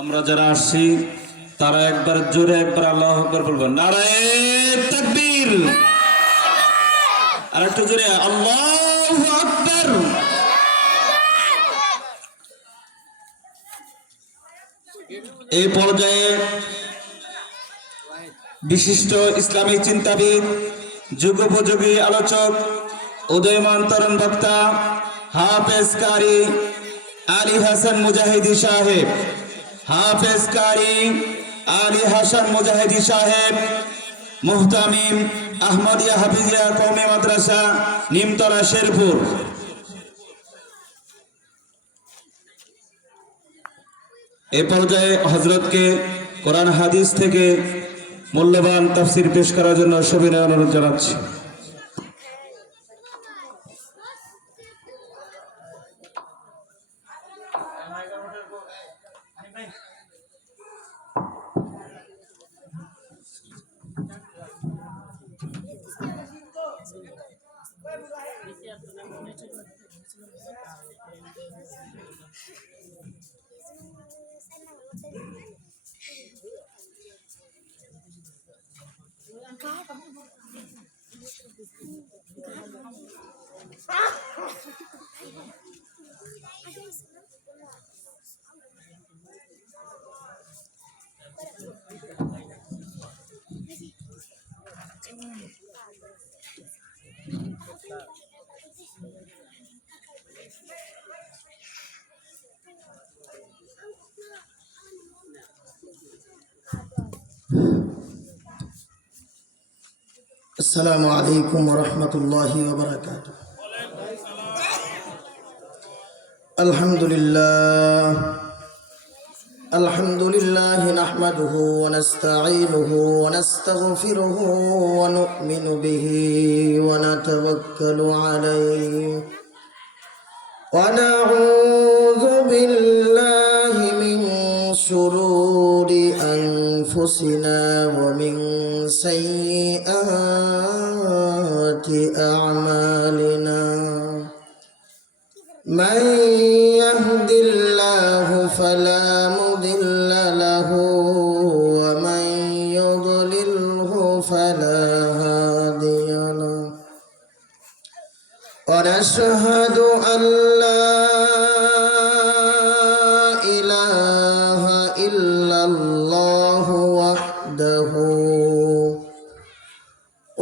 আমরা যারা আসছি তারা একবার জোরে একবার আল্লাহু আকবার বলবেন। নারায়ে তাকবীর। আর একটু জোরে আল্লাহু আকবার। এই পর্যায়ে বিশিষ্ট ইসলামী চিন্তাবিদ, যুগোপযোগী আলোচক, উদয়মান তরুণ বক্তা হাফেজ কারি আলী হাসান মুজাহিদি সাহেব, হাফেজ কারি আলী হাসান মুজাহিদি সাহেব, মুহতামিম আহমদিয়া হাফিজিয়া কওমি মাদ্রাসা নিমতলা শেরপুর। এ পর্যায়ে হযরতকে কোরআন হাদিস থেকে মূল্যবান তাফসীর পেশ করার জন্য সবিনয় অনুরোধ জানাচ্ছি। السلام عليكم ورحمة الله وبركاته. الحمد لله نحمده ونستعينه ونستغفره ونؤمن به ونتوكل عليه ونعوذ بالله من شرور أنفسنا ومن سيئات أعمالنا. من يهد الله فلا مضل له ومن يضلله فلا هادي له. ونشهد أن لا إله إلا الله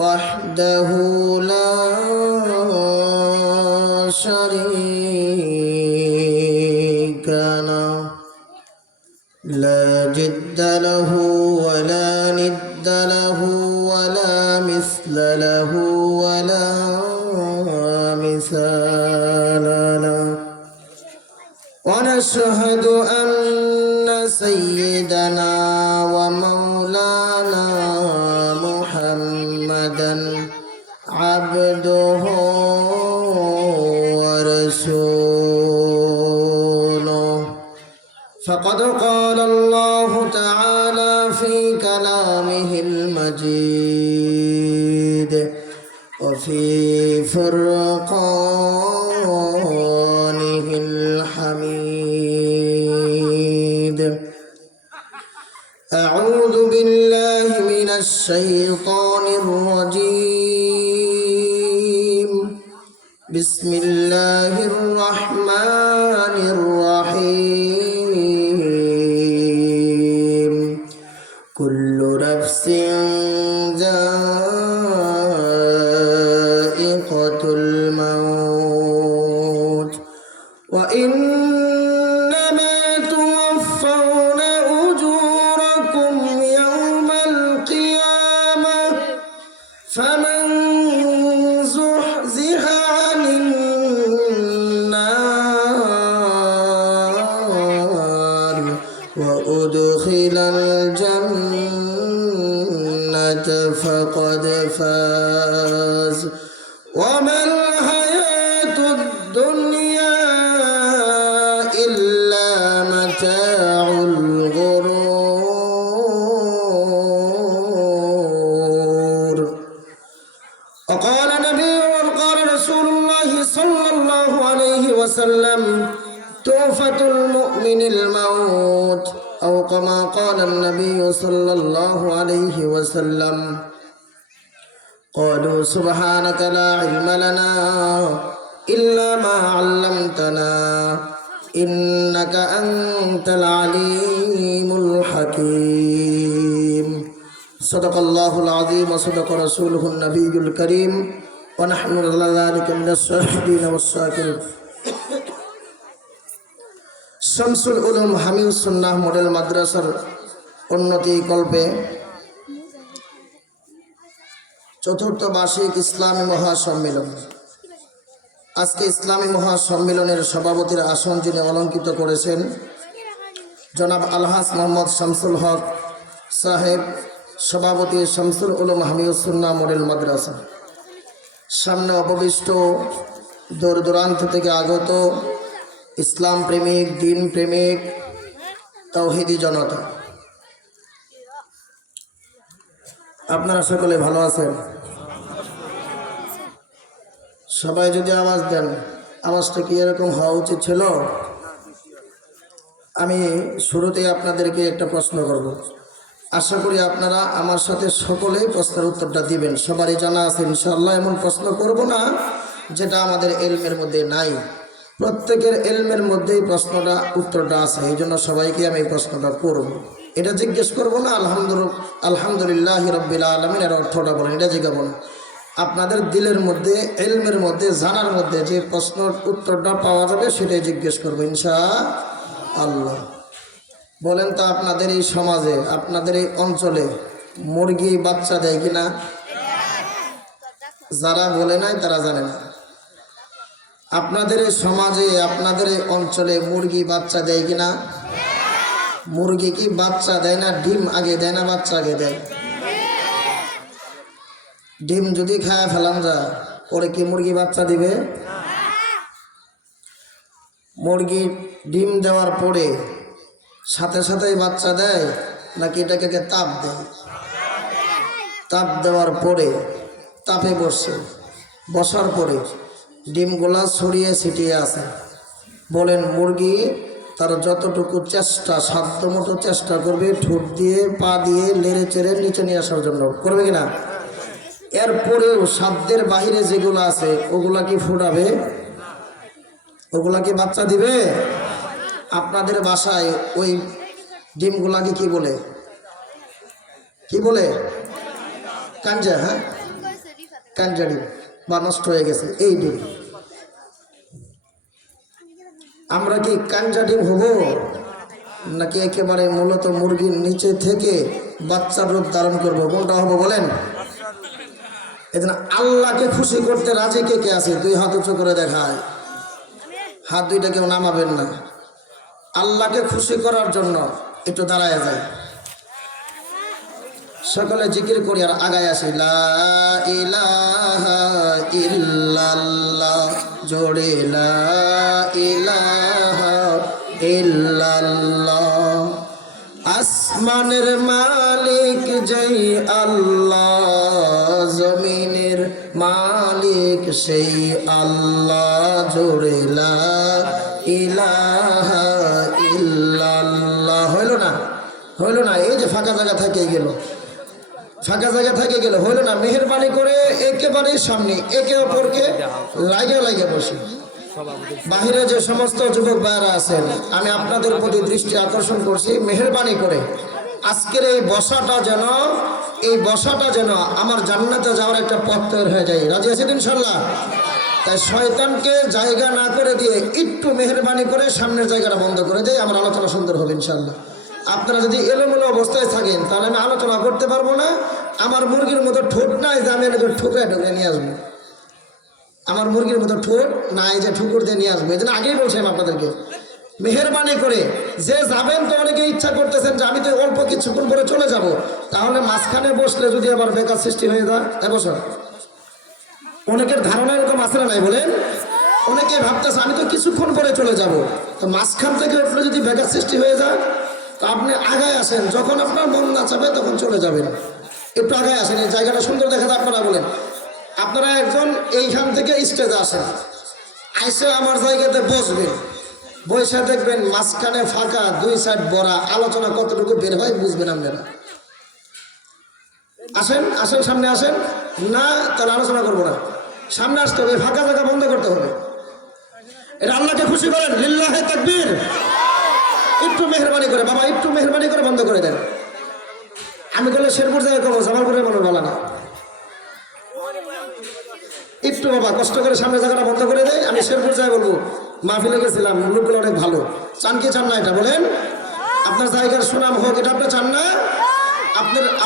وحده لا شريك له، لا جد له ولا ند له ولا مثل له ولا مثال له. ونشهد أن سيدنا ومولانا محمدا عبده ورسوله. فقد قال الله تعالى في كلامه المجيد وفي فرقانه الحميد. أعوذ بالله من الشيطان الرجيم. بسم الله الرحمن الرحيم. كل نفس ذائقة الموت وإنما توفون أجوركم يوم القيامة. فمن زحزح عن النار وأدخل الجنة فقد فاز وما الحياة الدنيا إلا متاع الغرور. وقال نبي وقال رسول الله صلى الله عليه وسلم: توفة المؤمن الموت أو كما قال النبي صلى الله عليه وسلم قالوا سبحانك لا علم لنا إلا ما علمتنا إنك أنت العليم الحكيم صدق الله العظيم وصدق رسوله النبي الكريم ونحن على ذلك من الشاهدين والشاكرين শামসুল উলুম হামিউস সুন্নাহ মডেল মাদ্রাসার উন্নতি কল্পে চতুর্থ বার্ষিক ইসলামী মহাসম্মেলন। আজকে ইসলামী মহাসম্মেলনের সভাপতির আসন যিনি অলঙ্কৃত করেছেন জনাব আলহাজ মোহাম্মদ শামসুল হক সাহেব, সভাপতি শামসুল উলুম হামিউস সুন্নাহ মডেল মাদ্রাসা। সামনে উপবিষ্ট দূর দূরান্ত থেকে আগত ইসলাম প্রেমিক, দিন প্রেমিক, তাওহীদি জনতা, আপনারা সকলে ভালো আছেন? সবাই যদি আওয়াজ দেন, আওয়াজটা কি এরকম হওয়া উচিত ছিল? আমি শুরুতেই আপনাদেরকে একটা প্রশ্ন করব, আশা করি আপনারা আমার সাথে সকলেই প্রশ্নের উত্তরটা দিবেন। সবারই জানা আছে ইনশাআল্লাহ, এমন প্রশ্ন করব না যেটা আমাদের ইলমের মধ্যে নাই। প্রত্যেকের ইলমের মধ্যেই প্রশ্নটা উত্তরটা আছে, এই জন্য সবাইকে আমি প্রশ্নটা করব। এটা জিজ্ঞেস করবো না আলহামদুলিল্লাহ রাব্বিল আলামিন এর অর্থটা বলেন, এটা জিজ্ঞাসা বলেন। আপনাদের দিলের মধ্যে, ইলমের মধ্যে, জানার মধ্যে যে প্রশ্নের উত্তরটা পাওয়া যাবে সেটাই জিজ্ঞেস করবো ইনশাআল্লাহ। বলেন তো, আপনাদের এই সমাজে, আপনাদের এই অঞ্চলে মুরগি বাচ্চা দেয় কিনা? যারা বলে নাই তারা জানে না। আপনাদের এই সমাজে, আপনাদের এই অঞ্চলে মুরগি বাচ্চা দেয় কিনা? মুরগি কি বাচ্চা দেয় না? ডিম আগে দেয় না বাচ্চা আগে দেয়? ডিম যদি খায় ফেলাম যায়, পরে কি মুরগি বাচ্চা দিবে? মুরগি ডিম দেওয়ার পরে সাথে সাথেই বাচ্চা দেয় নাকি এটাকে তাপ দেয়? তাপ দেওয়ার পরে তাপে বসে, বসার পরে ডিমগুলা ছড়িয়ে ছিটিয়ে আছে। বলেন, মুরগি তার যতটুকু চেষ্টা, সাধ্যমতো চেষ্টা করবে ঠোঁট দিয়ে, পা দিয়ে লেড়ে চেড়ে নিচে নিয়ে আসার জন্য, করবে কিনা? এরপরেও সাধ্যের বাহিরে যেগুলো আছে ওগুলা কি ফুটাবে? ওগুলা কি বাচ্চা দিবে? আপনাদের বাসায় ওই ডিমগুলাকে কি বলে? কি বলে? কাঞ্জা। হ্যাঁ, কাঞ্জা ডিম বা নষ্ট হয়ে গেছে এই ডিম। আমরা কি কাঞ্জা ডিম হব নাকি একেবারে মূলত মুরগির নিচে থেকে বাচ্চার রূপ ধারণ করবো? কোনটা হবো বলেন? এজন্য আল্লাহকে খুশি করতে রাজি কে কে আছে? দুই হাত উঁচু করে দেখায়। হাত দুইটা কেউ নামাবেন না। আল্লাহকে খুশি করার জন্য একটু দাঁড়ায় যায়, সকলে জিকির করি আর আগায় আসি। লা ইলাহা ইল্লাল্লাহ, জোরে লা ইলাহা ইল্লাল্লাহ। আসমানের মালিক যেই আল্লাহ, জমিনের মালিক সেই আল্লাহ, জোরে লা ইলাহা ইল্লাল্লাহ। হইল না? হইল না? এই যে ফাঁকা জায়গা থেকে গেল, ফাঁকা জায়গা থেকে গেল, হইল না? মেহেরবানি করে একেবারে সামনে একে অপরকে লাগে বসে। বাহিরে যে সমস্ত যুবক ভাইরা আছেন, আমি আপনাদের প্রতি দৃষ্টি আকর্ষণ করছি, মেহেরবানি করে আজকের এই বসাটা যেন আমার জান্নাতে যাওয়ার একটা পথ তৈরি হয়ে যায়। রাজি আছেন ইনশাল্লাহ? তাই শয়তানকে জায়গা না করে দিয়ে একটু মেহেরবানি করে সামনের জায়গাটা বন্ধ করে দেয়, আমার আলোচনা সুন্দর হবে ইনশাল্লাহ। আপনারা যদি এলোমেলো অবস্থায় থাকেন তাহলে আমি আলোচনা করতে পারবো না। আমার মুরগির মতো ঠোঁট নাই যে আমি এটাকে ঠুকরে নিয়ে আসবো। আমার মুরগির মতো ঠোঁট নাই যে ঠুকুর দিয়ে নিয়ে আসবো। এই জন্য আগেই বলছিলাম আপনাদেরকে, মেহেরবানি করে যে যাবেন, তো অনেকে ইচ্ছা করতেছেন যে আমি তো অল্প কিছুক্ষণ পরে চলে যাব, তাহলে মাঝখানে বসলে যদি আবার বেকার সৃষ্টি হয়ে যায়। বসো, অনেকের ধারণা এরকম আছে না নাই বলেন? অনেকে ভাবতেছে আমি তো কিছুক্ষণ পরে চলে যাব, তো মাঝখান থেকে উঠলে যদি বেকার সৃষ্টি হয়ে যায়, তো আপনি আগায় আসেন, যখন আপনার মন না চাবে তখন চলে যাবেন। একটু আগায় আসেন, এই জায়গাটা সুন্দর দেখা যায়। আপনারা বলেন, আপনারা একজন এইখান থেকে স্টেজে আসেন, আইসে আমার জায়গাতে বসবেন, বৈশা দেখবেন মাঝখানে ফাঁকা, দুই সাইড বড়া, আলোচনা কতটুকু বের হয় বুঝবেন আপনারা। আসেন আসেন, সামনে আসেন। না তাহলে আলোচনা করবো না, সামনে আসতে হবে, ফাঁকা জায়গা বন্ধ করতে হবে। এটা আল্লাহকে খুশি করেন, লিল্লাহে তাকবীর। একটু মেহরবানি করে বাবা, একটু মেহরবানি করে বন্ধ করে দেন। আমি বললে শেরপুর জায়গায় কবো, জামালপুরের মানুষ বলা না। একটু বাবা কষ্ট করে সামনে জায়গাটা বন্ধ করে দেয়। আমি শেরপুর জায়গায় বলবো, মাহফিলে গেছিলাম, লোকগুলো অনেক ভালো। চান কি চান না এটা বলেন? আপনার জায়গার সুনাম হোক, এটা আপনি চান না?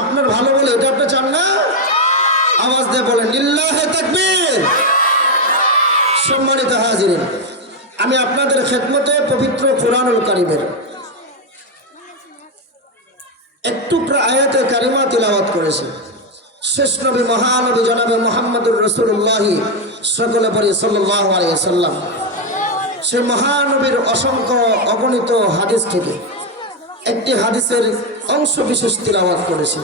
আপনার ভালো বলে এটা আপনি চান না? আওয়াজ দিয়ে বলেন লিল্লাহে তাকবীর। সম্মানিত হাজিরিন, আমি আপনাদের খেদমতে পবিত্র কুরআনুল কারীমের একটু আয়াতে কারিমা তিলাওয়াত করেছি। শেষ নবী মহানবী জনাবে মুহাম্মদুর রাসূলুল্লাহ সকলে পড়ি সাল্লাল্লাহু আলাইহি ওয়াসাল্লাম। সেই মহানবীর অসংখ্য অগণিত হাদিস থেকে একটি হাদিসের অংশ বিশেষ তিলাওয়াত করেছি।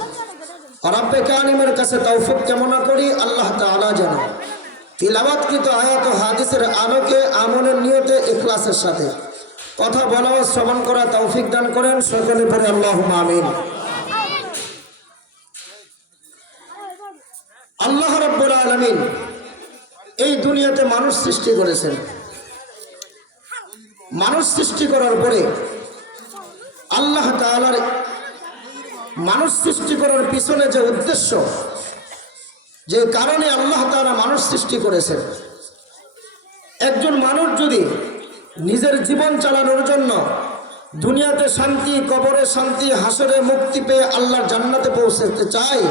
রব্বে কারিমের কাছে তৌফিক কামনা করি, আল্লাহ তাআলা যেন তিলাওয়াতকৃত আয়াত ও হাদিসের আলোকে আমলের নিয়তে ইখলাসের সাথে কথা বলা ও শ্রবণ করা তৌফিক দান করেন। সকলে পড়ে আল্লাহুম্মা আমিন। আল্লাহ রাব্বুল আলামিন এই দুনিয়াতে মানুষ সৃষ্টি করেছেন। মানুষ সৃষ্টি করার পরে আল্লাহ তাআলার মানুষ সৃষ্টি করার পিছনে যে উদ্দেশ্য, যে কারণে আল্লাহ তাআলা মানুষ সৃষ্টি করেছেন, একজন মানুষ যদি নিজের জীবন চালানোর জন্য দুনিয়াতে শান্তি, কবরে শান্তি, হাসরে মুক্তি পেয়ে আল্লাহর জান্নাতে পৌঁছতে চায়,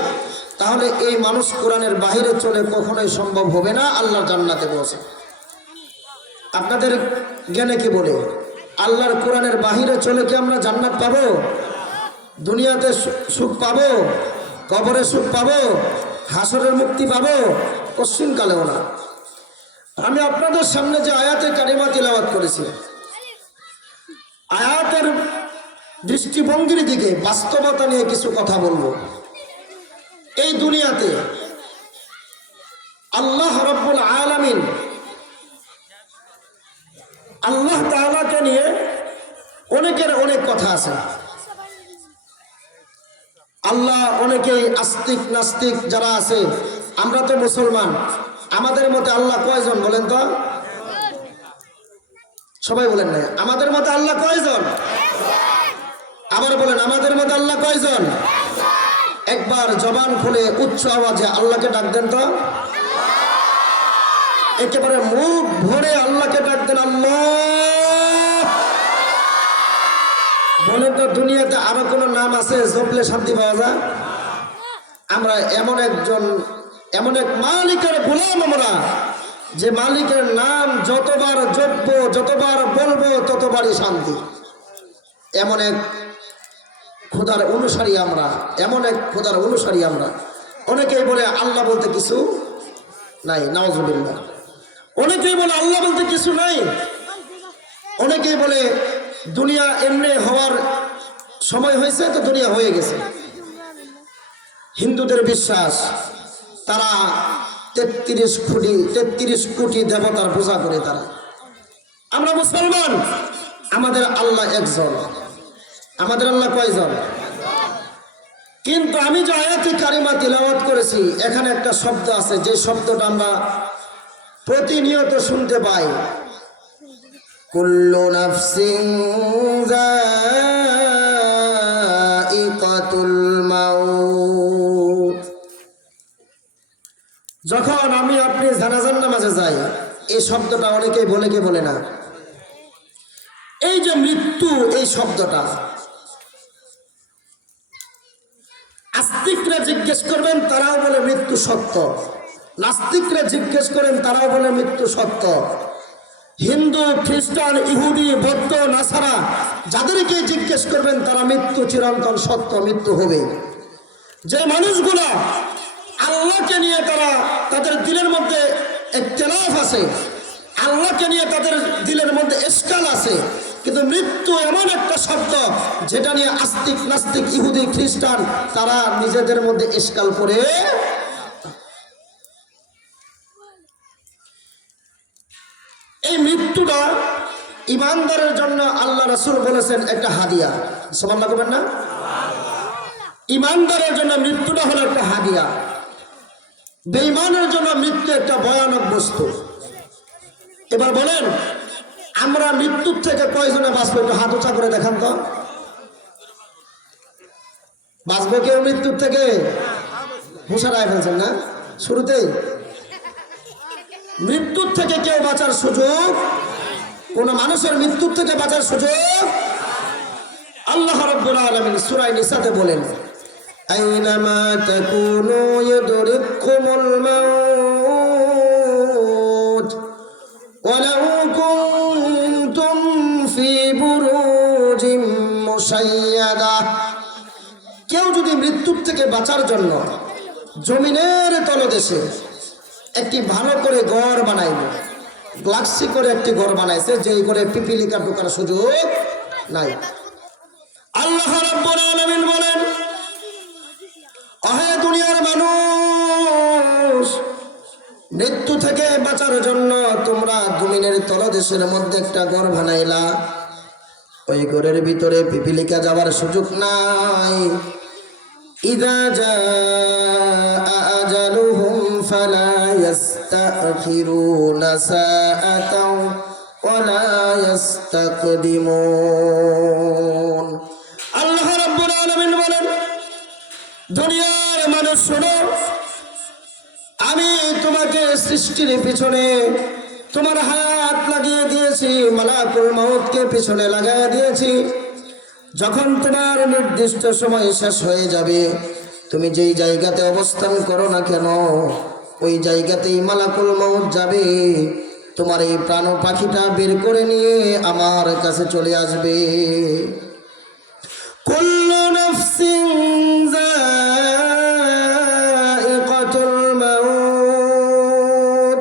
তাহলে এই মানুষ কোরআনের বাহিরে চলে কখনোই সম্ভব হবে না আল্লাহর জান্নাতে পৌঁছে। আপনাদের জ্ঞানে কি বলে, আল্লাহর কোরআনের বাহিরে চলে কি আমরা জান্নাত পাবো? দুনিয়াতে সুখ পাবো? কবরে সুখ পাবো? হাসরের মুক্তি পাবো? কশ্চিনকালেও না। আমি আপনাদের সামনে যে আয়াতে কারিমা তিলাওয়াত করেছি, আয়াতের দৃষ্টিভঙ্গির দিকে বাস্তবতা নিয়ে কিছু কথা বলবো। এই দুনিয়াতে আল্লাহ রাব্বুল আলামিন আল্লাহ তাআলাকে নিয়ে অনেকের অনেক কথা আছে। আল্লাহ, অনেকেই আস্তিক নাস্তিক যারা আছে, আমরা তো মুসলমান, আমাদের মতে আল্লাহ কয়জন বলেন তো? সবাই বলেন না। আমাদের মতে আল্লাহ কয়জন? আবার বলেন আমাদের মতে আল্লাহ কয়জন? একবার জবান খুলে উচ্চ আওয়াজে আল্লাহকে ডাক দেন তো, একেবারে মুখ ভরে আল্লাহকে ডাক দেন, আল্লাহ। বলেন তো দুনিয়াতে আরো কোন নাম আছে জপলে শান্তি পাওয়া যায়? আমরা এমন এক মালিকের গোলাম আমরা, যে মালিকের নাম যতবার জপবো, যতবার বলবো, ততবারই শান্তি। এমন এক খোদার অনুসারী আমরা, এমন এক খোদার অনুসারী আমরা। অনেকেই বলে আল্লাহ বলতে কিছু নাই, নাউজুবিল্লাহ। অনেকেই বলে আল্লাহ বলতে কিছু নাই। অনেকেই বলে দুনিয়া এমনি হওয়ার সময় হয়েছে, তো দুনিয়া হয়ে গেছে। হিন্দুদের বিশ্বাস, তারা 33 কোটি দেবতার পূজা করে তারা। আমরা মুসলমান, আমাদের আল্লাহ একজন। আমাদের আল্লাহ কয়জন? কিন্তু আমি যে আয়াতে কারিমা তিলাওয়াত করেছি, এখানে একটা শব্দ আছে, যে শব্দটা আমরা প্রতিনিয়ত শুনতে পাই, কুল্লু নাফসিন যায়িকাতুল মাউত। যখন আমি আপনি জানাজার নামাজে যাই, এই শব্দটা অনেকেই বলে, কে বলে না। এই যে মৃত্যু, এই শব্দটা আস্তিকরা জিজ্ঞেস করবেন, তারাও বলে মৃত্যু সত্য। নাস্তিকরা জিজ্ঞেস করেন, তারাও বলে মৃত্যু সত্য। হিন্দু, খ্রিস্টান, ইহুদি, বৌদ্ধ, নাসারা যাদেরকে জিজ্ঞেস করবেন, তারা মৃত্যু চিরন্তন সত্য, মৃত্যু হবে। যে মানুষগুলা আল্লাহকে নিয়ে তাদের দিলের মধ্যে ইখতিলাফ আছে, আল্লাহকে নিয়ে তাদের দিলের মধ্যে ইশকাল আছে, কিন্তু মৃত্যু এমন একটা শব্দ যেটা নিয়ে আস্তিক, নাস্তিক, ইহুদি, খ্রিস্টান তারা নিজেদের মধ্যে ইশকাল করে। এই মৃত্যুটা ইমানদারের জন্য আল্লাহ রাসূল বলেছেন একটা হাদিয়া। সুবহানাল্লাহ বলবেন না? ইমানদারের জন্য মৃত্যুটা হলো একটা হাদিয়া, বেঈমানের জন্য মৃত্যু একটা ভয়ানক বস্তু। এবার বলেন, আমরা মৃত্যুর থেকে কয়জনে বাঁচবো? একটু হাত উঁচা করে দেখান তো। বাঁচবো কেউ মৃত্যুর থেকে? হুঁশারায় ফেলছেন না শুরুতেই? মৃত্যুর থেকে কেউ বাঁচার সুযোগ, কোন মানুষের মৃত্যুর থেকে বাঁচার সুযোগ আল্লাহ রাব্বুল আলামিন সূরা নিসাতে বলেন, আইনামা তাকুনু ইউদরিকুমুল মাউত ওয়ালাউ কুনতুম ফি বুরুজিম মুশাইয়াদা। কেউ যদি মৃত্যুর থেকে বাঁচার জন্য জমিনের তলদেশে একটি ভালো করে ঘর বানাইল, গ্লাক্সি করে একটি ঘর বানাইছে, যেই ঘরে পিপিলিকা ঢোকার সুযোগ নাই। আল্লাহ রাব্বুল আলামিন বলেন, ওহে দুনিয়ার মানুষ, মৃত্যু থেকে বাঁচার জন্য তোমরা জমিনের তলদেশের মধ্যে একটা ঘর বানাইলা, ওই ঘরের ভিতরে পিপিলিকা যাওয়ার সুযোগ নাই। ইযা জাআ আজালুহুম ফালা ইস্তাখিরুনা সাআতাও ওয়ালা ইস্তাকদিমুন। আল্লাহ রাব্বুল আলামিন বলেন, দুনিয়ার মানুষ শোনো, আমি তোমাকে সৃষ্টির পিছনে তোমার হাত লাগিয়ে দিয়েছি, মালাকুল মউতকে পিছনে লাগাইয়া দিয়েছি। যখন তোমার নির্দিষ্ট সময় শেষ হয়ে যাবে, তুমি যেই জায়গাতে অবস্থান করো না কেন, ওই জায়গাতেই মালাকুল মউত যাবে, তোমার এই প্রাণ পাখিটা বের করে নিয়ে আমার কাছে চলে আসবে। কুল্লু নাফসিন যায়িকাতুল মাউত।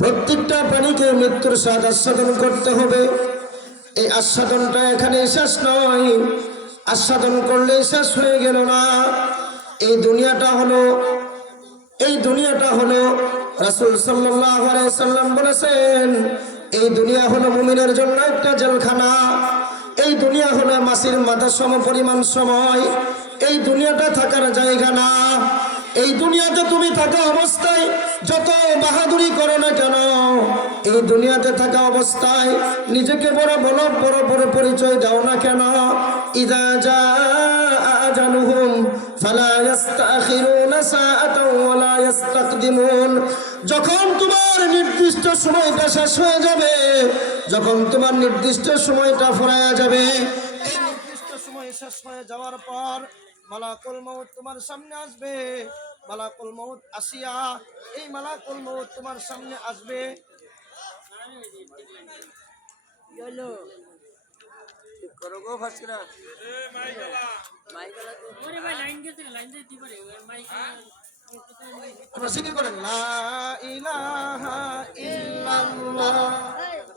প্রত্যেকটা প্রাণীকে মৃত্যুর স্বাদ আস্বাদন করতে হবে। এই আস্বাদনটা এখানে শেষ নয়, আস্বাদন করলে শেষ হয়ে গেল না। এই দুনিয়াটা হলো রাসূল সাল্লাল্লাহু আলাইহি সাল্লাম বলেছেন, এই দুনিয়া হলো মুমিনের জন্য একটা জেলখানা। এই দুনিয়া হলো মাসির মাথা সম পরিমাণ সময়। এই দুনিয়াটা থাকার জায়গা না। এই দুনিয়াতে তুমি থাকা অবস্থায় যত বাহাদুরি করো না কেন, এই দুনিয়াতে থাকা অবস্থায় নিজেকে বড় বড় পরিচয় দাও না কেন, ইযা জাআ আজালুহুম ফালা ইস্তাখিরুনা সাআতাও ওয়ালা ইস্তাকদিমুন। যখন তোমার নির্দিষ্ট সময়টা শেষ হয়ে যাবে, যখন তোমার নির্দিষ্ট সময়টা ফুরায়া যাবে, এই নির্দিষ্ট সময় শেষ হয়ে যাওয়ার পর মালাকুল মউত তোমার সামনে আসবে। মালাকুল মউত আসিয়া, এই মালাকুল মউত তোমার সামনে আসবে। লা ইলাহা ইল্লাল্লাহ,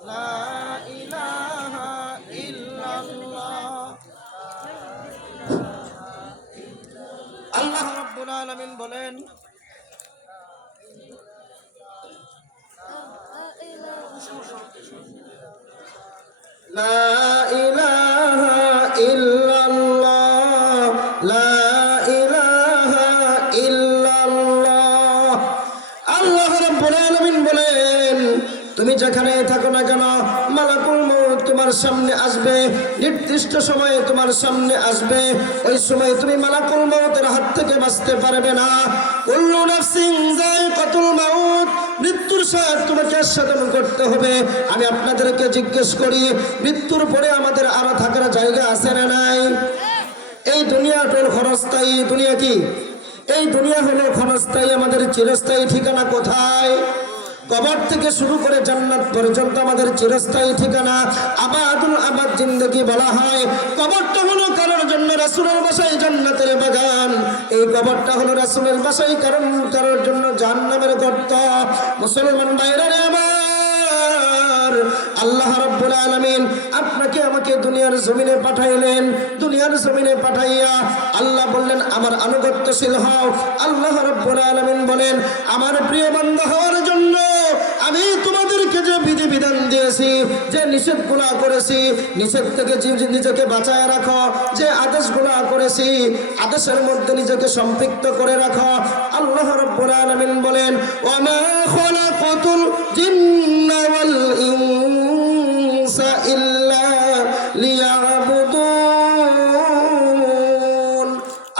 লা ইলাহা ইল্লাল্লাহ। আল্লাহ রাব্বুল আলামিন বলেন, লা ইলাহা ইল্লাল্লাহ, লা ইলাহা ইল্লাল্লাহ। আল্লাহ রাব্বুল আলামিন বলেন, তুমি যেখানে থাকো না কেন, মালাকুল মউত তোমার সামনে আসবে, নির্দিষ্ট সময়ে তোমার সামনে আসবে। ওই সময় তুমি মালাকুল মউতের হাত থেকে বাঁচতে পারবে না। কুল্লু নাফসিন যায়িকাতুল মাউত। মৃত্যুর স্বাদ তোমাকে আস্বাদন করতে হবে। আমি আপনাদেরকে জিজ্ঞেস করি, মৃত্যুর পরে আমাদের আরো থাকার জায়গা আছে না নাই? এই দুনিয়াটার ক্ষণস্থায়ী। দুনিয়া কি? এই দুনিয়া হলো ক্ষণস্থায়ী। আমাদের চিরস্থায়ী ঠিকানা কোথায়? কবর থেকে শুরু করে জান্নাত পর্যন্ত আমাদের চিরস্থায়ী ঠিকানা। আবাদুল আবাদ জিন্দেগি বলা হয়। কবরটা হলো কারোর জন্য রাসূলের বাসায় জান্নাতের বাগান। এই কবরটা হলো রাসূলের বাসায় কারোর জন্য জাহান্নামের গর্ত। মুসলমান ভাইরা আমার, আল্লাহ রাব্বুল আলামিন আপনাকে আমাকে দুনিয়ার জমিনে পাঠাইলেন। দুনিয়ার জমিনে পাঠাইয়া আল্লাহ বললেন, আমার আনুগত্যশীল হও। আল্লাহ রাব্বুল আলামিন বলেন, আমার প্রিয় বান্দা হওয়ার জন্য আমি তোমাদেরকে যে বিধিবিধান দিয়েছি, যে নিষেধগুলো করেছি, নিষেধ থেকে নিজেকে বাঁচায় রাখো, যে আদেশগুলো করেছি আদেশের মধ্যে নিজেকে সম্পৃক্ত করে রাখো। আল্লাহ রাব্বুল আলামিন বলেন, ওয়ামা খলাকাতুল জিন্না ওয়াল ইনসা ইল্লা লিয়াবুদুন।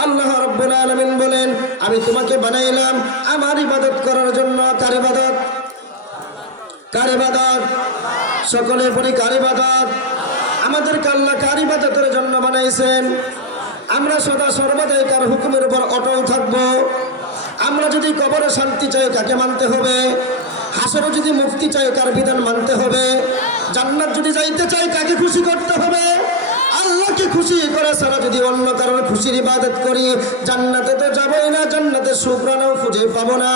আল্লাহ রাব্বুল আলামিন বলেন, আমি তোমাকে বানাইলাম আমার ইবাদত করার জন্য। কার ইবাদত? কার ইবাদত? সকলের পরি কার ইবাদত? আমাদেরকে আল্লাহ কার ইবাদতের জন্য বানাইছেন? আমরা সদা সর্বদাই কার হুকুমের উপর অটল থাকব। আমরা যদি কবরে শান্তি চাই কাকে মানতে হবে? হাসরে যদি মুক্তি চাই কার বিধান মানতে হবে? জান্নাত যদি যাইতে চাই কাকে খুশি করতে হবে? আল্লাহকে খুশি করে ছাড়া যদি অন্য কারোর খুশির ইবাদত করি, জান্নাতে তো যাবোই না, জান্নাতের শুকরানাও খুঁজে পাবো না।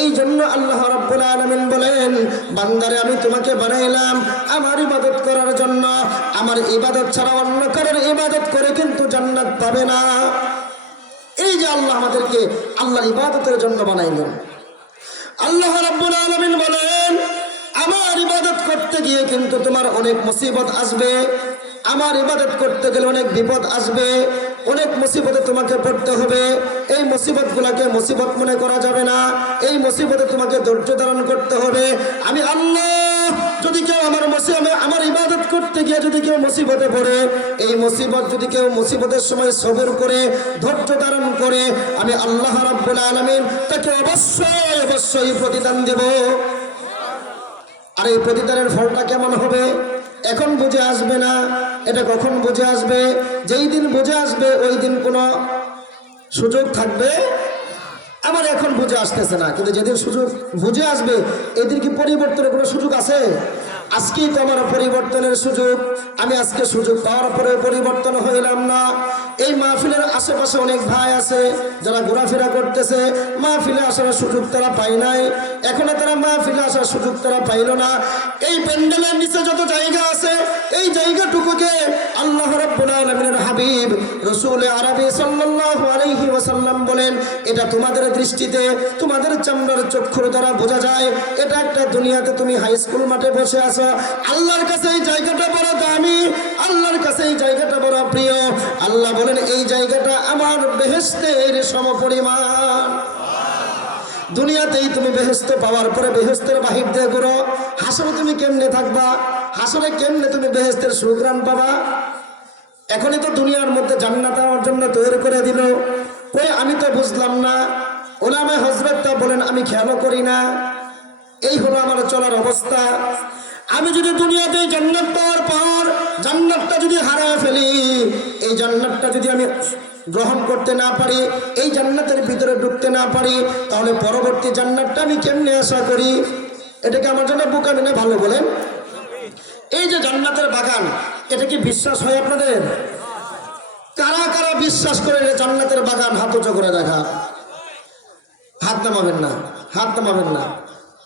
এই জন্য আল্লাহ রাব্বুল আলামিন বলেন, বান্দারে আমি তোমাকে বানাইলাম আমার ইবাদত করার জন্য। আমার ইবাদত ছাড়া অন্য কারোর ইবাদত করে কিন্তু জান্নাত পাবে না। এই যে আল্লাহ আমাদেরকে আল্লাহর ইবাদতের জন্য বানাইলেন। আল্লাহ রাব্বুল আলামিন বলেন, আমার ইবাদত করতে গিয়ে কিন্তু তোমার অনেক মুসিবত আসবে। আমার ইবাদত করতে গেলে অনেক বিপদ আসবে, অনেক মুসিবতে তোমাকে পড়তে হবে। এই মুসিবতগুলোকে মুসিবত মনে করা যাবে না। এই মুসিবতে তোমাকে ধৈর্য ধারণ করতে হবে। আমি আল্লাহ, যদি কেউ আমার ইবাদত করতে গিয়ে যদি কেউ মুসিবতে পড়ে, এই মুসিবত যদি কেউ মুসিবতের সময় সবর করে ধৈর্য ধারণ করে, আমি আল্লাহ রাব্বুল আলামিন তাকে অবশ্যই অবশ্যই প্রতিদান দেব। আর এই প্রতিদানের ফলটা কেমন হবে এখন বুঝে আসবে না। এটা কখন বুঝে আসবে? যেই দিন বুঝে আসবে ওই দিন কোনো সুযোগ থাকবে। আমার এখন বুঝে আসতেছে না, কিন্তু যেদিন সুযোগ বুঝে আসবে এদিন কি পরিবর্তনের কোনো সুযোগ আছে? আজকেই তো আমার পরিবর্তনের সুযোগ। আমি আজকে সুযোগ পাওয়ার পরে পরিবর্তন হইলাম না। এই মাহফিলের আশেপাশে অনেক ভাই আছে যারা ঘোরাফেরা করতেছে, মাহফিলে আসার সুযোগ তারা পায় নাই, এখনো তারা মাহফিলে আসার সুযোগ তারা পাইল না। এই প্যান্ডেলের নিচে যত জায়গা আছে, এই জায়গাটুকুকে আল্লাহ রাব্বুল আলামিনের হাবিব রাসূল আরবি সাল্লাল্লাহু আলাইহি ওয়াসাল্লাম বলেন, এটা তোমাদের দৃষ্টিতে তোমাদের চামড়ার চক্ষুর দ্বারা বোঝা যায় এটা একটা দুনিয়াতে তুমি হাই স্কুল মাঠে বসে আছো। আল্লাহর কাছে এই জায়গাটা বড় দামি, আল্লাহর কাছে এই জায়গাটা বড় প্রিয়। আল্লাহ বলেন, এই জায়গাটা আমার বেহেশতের সমপরিমাণ। দুনিয়াতেই তুমি বেহেশত পাওয়ার পরে বেহেশতের বাহির দিয়ে ঘুরো, হাসরে তুমি কেমনে থাকবা? হাসরে কেমনে তুমি বেহেশতের সুঘ্রাণ পাবা? এখনই তো দুনিয়ার মধ্যে জান্নাত আমার জন্য তৈরি করে দিল। কই আমি তো বুঝলাম না। ওলামায়ে হযরতটা বলেন, আমি খেয়ালও করি না। এই হলো আমার চলার অবস্থা। আমি যদি দুনিয়াতে জান্নাত পাওয়ার পর জান্নাতটা যদি হারায় ফেলি, এই জান্নাতটা যদি আমি গ্রহণ করতে না পারি, এই জান্নাতের ভিতরে ঢুকতে না পারি, তাহলে পরবর্তী জান্নাতটা আমি কেমনে আশা করি? এটাকে আমার জন্য বোকামি না ভালো বলেন? এই যে জান্নাতের বাগান, এটা কি বিশ্বাস হয় আপনাদের? কারা কারা বিশ্বাস করে জান্নাতের বাগান? হাত উঁচু করে দেখা। হাত নামাবেন না, হাত নামাবেন না,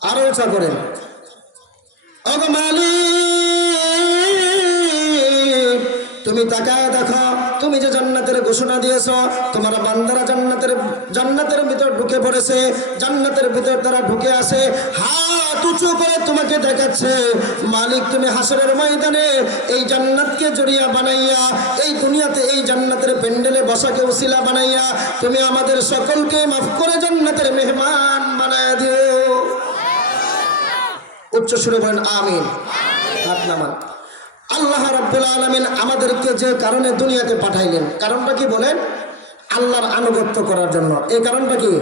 আরো উঁচা করেন। ওগো মালিক, তুমি তাকায় দেখো, তুমি যে জান্নাতের ঘোষণা দিয়েছ, তোমার বান্দারা জান্নাতের ভিতর ঢুকে পড়েছে, জান্নাতের ভিতর তারা ঢুকে আসে, হাত উঁচু করে তোমাকে দেখাচ্ছে। মালিক, তুমি হাসরের ময়দানে এই জান্নাতকে জড়িয়া বানাইয়া, এই দুনিয়াতে এই জান্নাতের প্যান্ডেলে বসাকে উসিলা বানাইয়া তুমি আমাদের সকলকে মাফ করে জান্নাতের মেহমান বানায়া দিও। উচ্চ সুরে বলেন আমিন। হাত নামান। আল্লাহ রাব্বুল আলামিন আমাদেরকে যে কারণে দুনিয়াতে পাঠাইলেন, কারণটা কি বলেন? আল্লাহর আনুগত্য করার জন্য। এই কারণটা কি?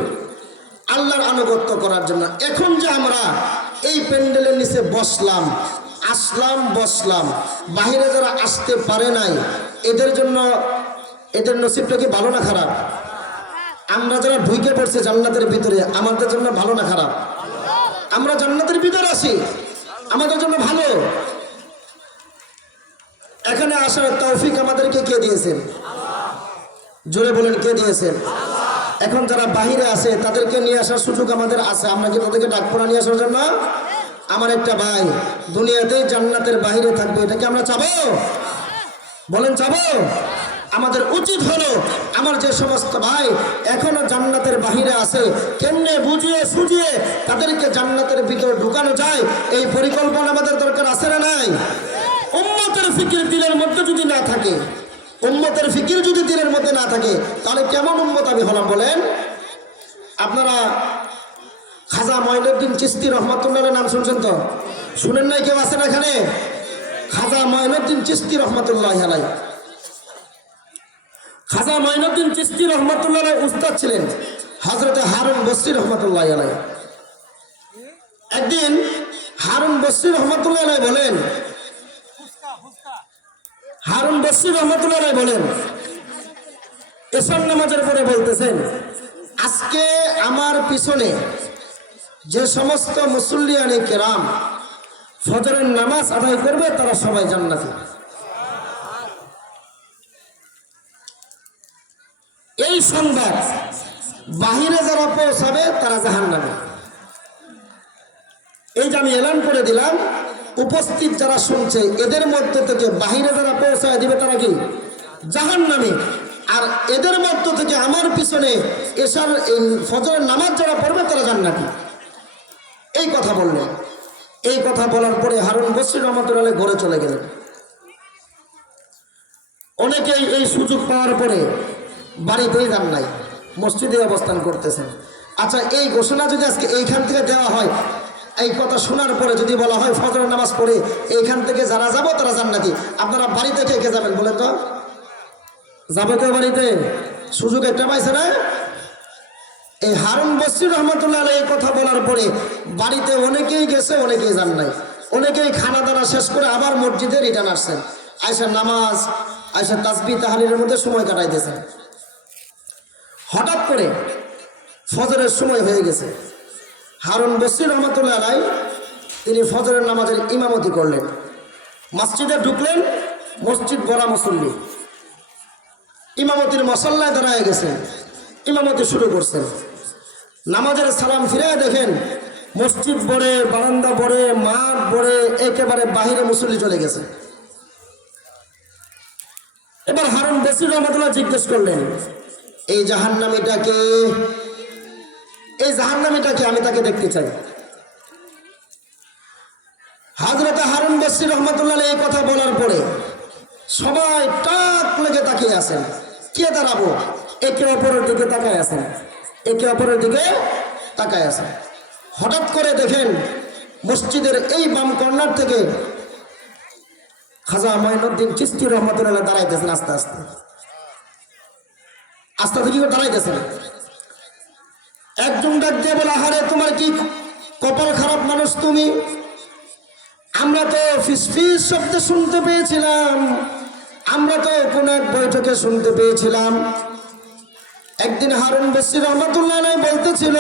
আল্লাহর আনুগত্য করার জন্য। এখন যে আমরা এই প্যান্ডেলের নিচে বসলাম, আসলাম, বসলাম, বাহিরে যারা আসতে পারে নাই এদের জন্য, এদের নসিবটা কি ভালো না খারাপ? আমরা যারা ঢুকে পড়ছে জান্নাতের ভিতরে, আমাদের জন্য ভালো না খারাপ? আমরা জান্নাতের ভিতরে আছি, আমাদের জন্য ভালো। এখানে আসার তৌফিক আমাদেরকে কে দিয়েছেন? জোরে বলেন, কে দিয়েছেন? এখন যারা বাহিরে আছে তাদেরকে নিয়ে আসার সুযোগ আমাদের আছে। আমরা কি তাদেরকে ডাকপড়া নিয়ে আসার জন্য? আমার একটা ভাই দুনিয়াতেই জান্নাতের বাহিরে থাকবে, এটা কি আমরা চাবো? বলেন চাবো? আমাদের উচিত হলো আমার যে সমস্ত ভাই এখনো জান্নাতের বাহিরে আছে কেমনে বুঝিয়ে সুঝিয়ে তাদেরকে জান্নাতের ভিতরে ঢুকানো যায় এই পরিকল্পনা আমাদের দরকার আছে না নাই? উম্মতের ফিকির দিলের মধ্যে যদি না থাকে, উম্মতের ফিকির যদি দিলের মধ্যে না থাকে তাহলে কেমন উম্মত আমি হলাম বলেন? আপনারা খাজা মঈনুদ্দিন চিশতি রহমাতুল্লাহর নাম শুনছেন তো? শুনেন নাই কেউ আছেন এখানে? খাজা মঈনুদ্দিন চিশতি রহমাতুল্লাহ আলাইহি, খাজা মঈনুদ্দিন চিশতি রহমাতুল্লাহ আলাইহি উস্তাদ ছিলেন হযরতে হারুন বসরি রহমাতুল্লাহ আলাইহি। একদিন হারুন বসরি রহমাতুল্লাহ আলাইহি বলেন, হারুন বসরি রহমাতুল্লাহ আলাইহি বলেন এশার নামাজের পরে বলতেছেন, আজকে আমার পিছনে যে সমস্ত মুসল্লিয়ানে কেরাম ফজরের নামাজ আদায় করবে তারা সবাই জান্নাতি। এই সংবাদ বাহিরে যারা পৌঁছাবে তারা জাহান্নামে। এই যে আমি এলান করে দিলাম, উপস্থিত যারা শুনছে এদের মধ্যে থেকে বাহিরে যারা পৌঁছায় দিবে তারা কি জাহান্নামে, আর এদের মধ্য থেকে আমার পিছনে এশার ফজরের নামাজ যারা পড়বে তারা জান্নাতি। এই কথা বললেন। এই কথা বলার পরে হারুন বসরি রহমাতুল্লাহ আলাইহি ঘরে চলে গেলেন। অনেকেই এই সুযোগ পাওয়ার পরে বাড়িতেই যান নাই, মসজিদে অবস্থান করতেছেন। আচ্ছা, এই ঘোষণা যদি আজকে এইখান থেকে দেওয়া হয়, এই কথা শোনার পরে যদি বলা হয় ফজরের নামাজ পড়ে এইখান থেকে যারা যাবো তারা জান্নাতি, আপনারা বাড়িতে কে কে যাবেন বলেন তো? যাবে তো বাড়িতে? সুযোগ একটা পাইছে না? এই হারুন বসরি রহমাতুল্লাহ আলাইহি এই কথা বলার পরে বাড়িতে অনেকেই গেছে, অনেকেই যান নাই। অনেকেই খানা দানা শেষ করে আবার মসজিদে রিটার্ন আসছেন, আয়সা নামাজ আয়সা তাসবিহ তাহলিলের মধ্যে সময় কাটাইতেছেন। হঠাৎ করে ফজরের সময় হয়ে গেছে। হারুন বসরি রহমাতুল্লাহ আলাইহি তিনি ফজরের নামাজের ইমামতি করলেন। মসজিদে ঢুকলেন, মসজিদ ভরা মুসল্লি, ইমামতির মসল্লায় দাঁড়ায় গেছেন, ইমামতি শুরু করছেন। নামাজের সালাম ফিরে দেখেন মসজিদ ভরে, বারান্দা ভরে, মাঠ ভরে, একেবারে বাহিরে মুসল্লি চলে গেছে। এবার হারুন বসরি রহমাতুল্লাহ জিজ্ঞেস করলেন, এই জাহান্নামীটাকে, এই জাহান্নামীটাকে আমি তাকে দেখতে চাই। হযরত হারুন বসরি রহমাতুল্লাহ আলাইহি এই কথা বলার পরে সবাই টাক লেগে তাকিয়ে আছেন। কে দাঁড়াবো? একে অপরের দিকে তাকায় আছেন, একে অপরের দিকে তাকায় আছেন। হঠাৎ করে দেখেন মসজিদের এই বাম কর্নার থেকে খাজা মঈনুদ্দিন চিশতি রহমাতুল্লাহ আলাইহি দাঁড়াইতেছেন। আস্তে আস্তে আস্তে আস্তে কি করে দাঁড়াইতেছেন? একজন ডাক দিয়ে বলে, আহারে তোমার কি কপাল খারাপ মানুষ তুমি, আমরা তো ফিসফিস শব্দ শুনতে পেয়েছিলাম, আমরা তো কোন এক বৈঠকে শুনতে পেয়েছিলাম একদিন হারুন বসরি রহমাতুল্লাহ আলাইহি বলতেছিল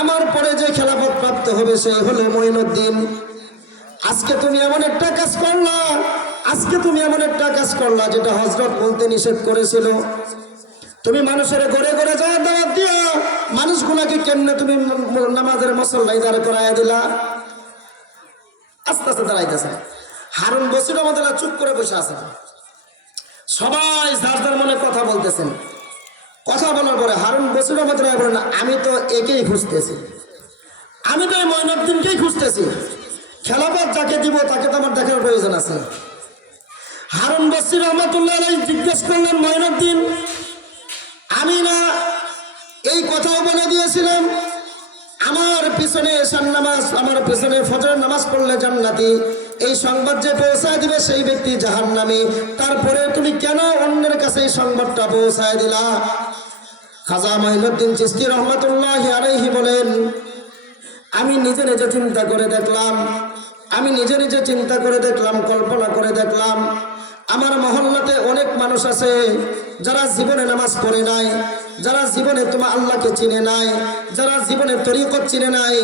আমার পরে যে খেলাফত প্রাপ্ত হবে সে হলো মঈনুদ্দিন। আজকে তুমি এমন একটা কাজ করলা, আজকে তুমি এমন একটা কাজ করলা যেটা হযরত বলতে নিষেধ করেছিল। তুমি মানুষের ঘরে ঘরে যাওয়ার দাওয়াত দিয়া মানুষগুলাকে কেমনে তুমি নামাজের মুসল্লায় দাঁড় করাইয়া দিলা। আস্তে আস্তে দাঁড়াইতেছে। হারুন বসরি রহমাতুল্লাহ চুপ করে বসে আছেন, সবাই যার যার মনে কথা বলতেছেন। কথা বলার পরে হারুন বসরি রহমাতুল্লাহ বলেন, আমি তো একেই খুঁজতেছি, আমি তো এই মঈনুদ্দিনকেই খুঁজতেছি, খেলাফত যাকে দিব তাকে তো আমার দেখার প্রয়োজন আছে। হারুন বসরি রহমাতুল্লাহ আলাইহি জিজ্ঞেস করলেন, মঈনুদ্দিন আমি না এই কথাও বলে দিয়েছিলাম আমার পিছনে এশার নামাজ, আমার পিছনে ফজরের নামাজ পড়লে জান্নাতি, এই সংবাদ যে পৌঁছায় দিবে সেই ব্যক্তি জাহান্নামী, তারপরে তুমি কেন অন্যের কাছে এই সংবাদটা পৌঁছায় দিলা? খাজা মঈনুদ্দিন চিশতি রহমাতুল্লাহ আলাইহি বলেন, আমি নিজে নিজে চিন্তা করে দেখলাম, আমি নিজে নিজে চিন্তা করে দেখলাম, কল্পনা করে দেখলাম, আমার মহল্লাতে অনেক মানুষ আছে যারা জীবনে নামাজ পড়ে নাই, যারা জীবনে তোমার আল্লাহকে চিনে নাই, যারা জীবনে তরিকত চিনে নাই,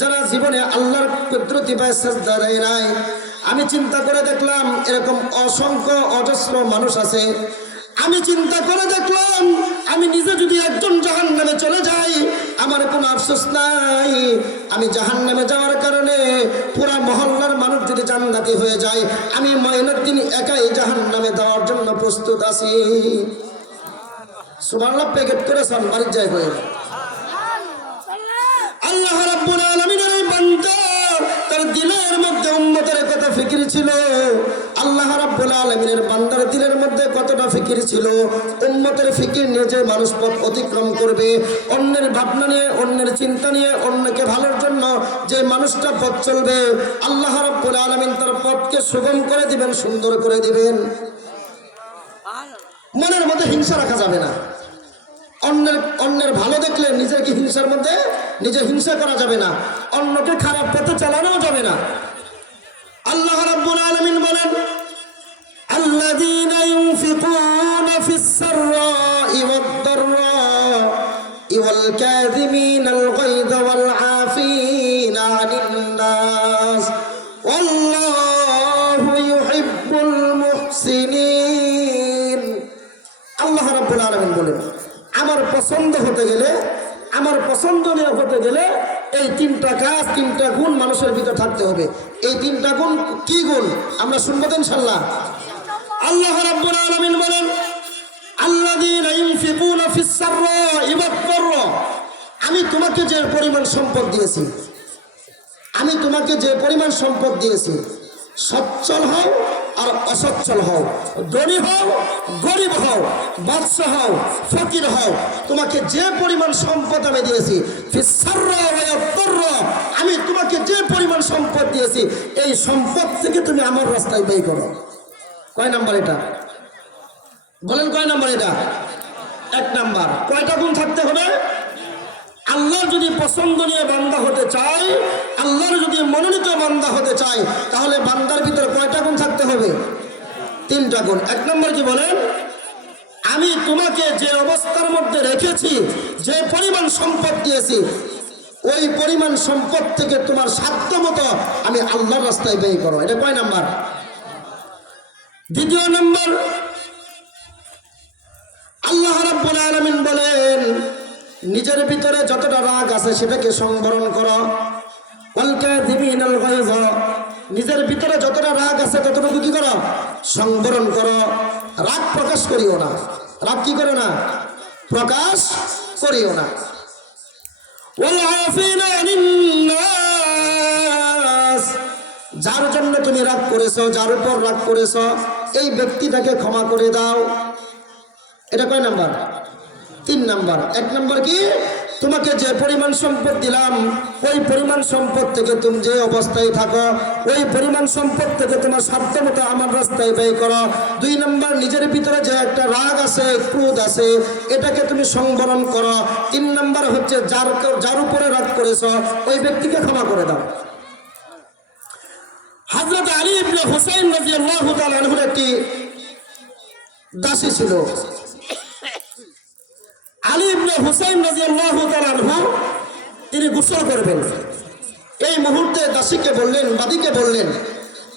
যারা জীবনে আল্লাহর কুদরতি পায়ে সিজদা দেয় নাই। আমি চিন্তা করে দেখলাম এরকম অসংখ্য অজস্র মানুষ আছে। আমি চিন্তা করে দেখলাম আমি নিজে যদি একজন জাহান্নামে চলে যাই আমার কোনো আফসোস নাই, আমি জাহান্নামে যাওয়ার কারণে পুরা মহল্লার মানুষ যদি জান্নাতি হয়ে যায় আমি মঈনুদ্দিন একাই জাহান্নামে যাওয়ার জন্য প্রস্তুত আছি। সুবহানাল্লাহ প্যাকেট করে সান বাড়ির যায় হয়ে আল্লাহ রাব্বুল আলামিনের এই বান্দা তার দিলের মধ্যে উম্মতের কথা ফিকির ছিল। আল্লাহ রাব্বুল আলামিনের বান্দার দিলের মধ্যে কতটা ফিকির ছিল, উম্মতের ফিকির নিয়ে যে মানুষ পথ অতিক্রম করবে, অন্যের ভাবনা নিয়ে, অন্যের চিন্তা নিয়ে, অন্যকে ভালোর জন্য যে মানুষটা পথ চলবে, আল্লাহ রাব্বুল আলামিন তার পথকে সুগম করে দিবেন, সুন্দর করে দিবেন। মনের মধ্যে হিংসা রাখা যাবে না। অন্যের ভালো দেখলে নিজেকে হিংসার মধ্যে নিজে হিংসা করা যাবে না, অন্যকে খারাপ পথে চালানো যাবে না। আল্লাহ রাব্বুল আলামিন বলেন, আল্লাযীনা ইউনফিকুনা ফিস সাররাই ওয়াদ দাররাই ওয়াল কাযিমিনাল গায়যা ওয়াল আফিনা আনিন নাস ওয়াল্লাহু ইউহিব্বুল মুহসিনিন। আল্লাহ রাব্বুল আলামিন বলেন, আমার পছন্দ হতে গেলে, আমার পছন্দনীয় হতে গেলে এই তিনটা কাজ, তিনটা গুণ মানুষের ভিতর থাকতে হবে। এই তিনটা গুণ কি গুণ আমরা শুনবো তো ইনশাআল্লাহ। আল্লাহ রাব্বুল আলামিন বলেন, আল্লাযীনা ইউনফিকুনা ফিস সাররাই ওয়াদ দাররা, আমি তোমাকে যে পরিমাণ সম্পদ দিয়েছি, আমি তোমাকে যে পরিমাণ সম্পদ দিয়েছি, সচ্ছল হও আর অসচ্ছল হও, ধনী হও গরিব হও, বাদশা হও ফকির হও, তোমাকে যে পরিমাণ সম্পদ আমি দিয়েছি, ফিস সাররা ওয়াদ দাররা, আমি তোমাকে যে পরিমাণ সম্পদ দিয়েছি, এই সম্পদ থেকে তুমি আমার রাস্তায় ব্যয় করো। কয় নাম্বার এটা বলেন? কয় নাম্বার এটা? এক নাম্বার। কয়টা গুণ থাকতে হবে? আল্লাহর যদি পছন্দনীয় বান্দা হতে চায়, আল্লাহর যদি মনোনীত বান্দা হতে চায়, তাহলে বান্দার ভিতরে কয়টা গুণ থাকতে হবে? তিনটা গুণ। এক নম্বর কি বলেন? আমি তোমাকে যে অবস্থার মধ্যে রেখেছি, যে পরিমাণ সম্পদ দিয়েছি, ওই পরিমাণ সম্পদ থেকে তোমার সাধ্য মতো আমি আল্লাহর রাস্তায় ব্যয় করো। এটা কয় নাম্বার? দ্বিতীয় নম্বর, আল্লাহ রাব্বুল আলামিন বলেন, নিজের ভিতরে যতটা রাগ আছে সেটাকে সংবরণ করো। ওয়াল কাযিমিনাল গায়যা, নিজের ভিতরে যতটা রাগ আছে ততটুকু কি করো? সংবরণ করো। রাগ প্রকাশ করিও না। রাগ কি করো না? প্রকাশ করিও না। ওয়াল আফিনা আনিন নাস, যার জন্য তুমি রাগ করেছো, যার উপর রাগ করেছো, এই ব্যক্তিটাকে ক্ষমা করে দাও। এটা কয় নাম্বার? তিন নাম্বার। এক নাম্বার কি? তোমাকে যে পরিমাণ সম্পদ দিলাম, ওই পরিমাণ সম্পদ থেকে তুমি যে অবস্থায় থাকো, ওই পরিমাণ সম্পদ থেকে তোমার সাধ্য মতো আমার রাস্তায় ব্যয় করো। দুই নাম্বার, নিজের ভিতরে যে একটা রাগ আছে, ক্রোধ আছে, এটাকে তুমি সংবরণ করো। তিন নাম্বার হচ্ছে যার উপরে রাগ করেছ, ওই ব্যক্তিকে ক্ষমা করে দাও। হযরত আলী ইবনে হুসাইন রাদিয়াল্লাহু তাআলা আনহুর একটি দাসী ছিল। আলী ইবনে হুসাইন রাদিয়াল্লাহু তাআলা আনহু তিনি গোসল করবেন। এই মুহূর্তে দাসীকে বললেন, বাদীকে বললেন,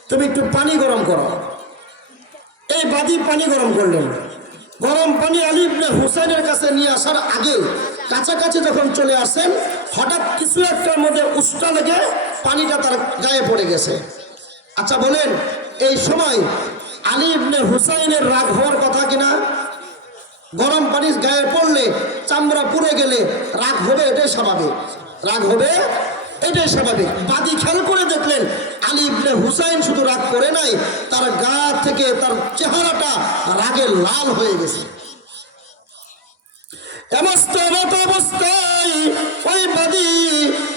তুমি একটু পানি গরম করো। এই বাদী পানি গরম করলেন। গরম পানি আলী ইবনে হুসাইনের কাছে নিয়ে আসার আগে, কাছাকাছি যখন চলে আসেন, হঠাৎ কিছু একটার মধ্যে উষ্টা লেগে পানিটা তার গায়ে পড়ে গেছে। আচ্ছা বলেন, এই সময় আলী ইবনে হুসাইনের রাগ হওয়ার কথা কিনা? গরম পানি গায়ে পড়লে, চামড়া পুড়ে গেলে রাগ হবে, এটাই স্বাভাবিক। রাগ হবে, এটাই স্বাভাবিক। বাদী খেয়াল করে দেখলেন, আলী ইবনে হুসাইন শুধু রাগ করে নাই, তার গা থেকে তার চেহারাটা রাগে লাল হয়ে গেছে। অবস্থায় ওই বাদী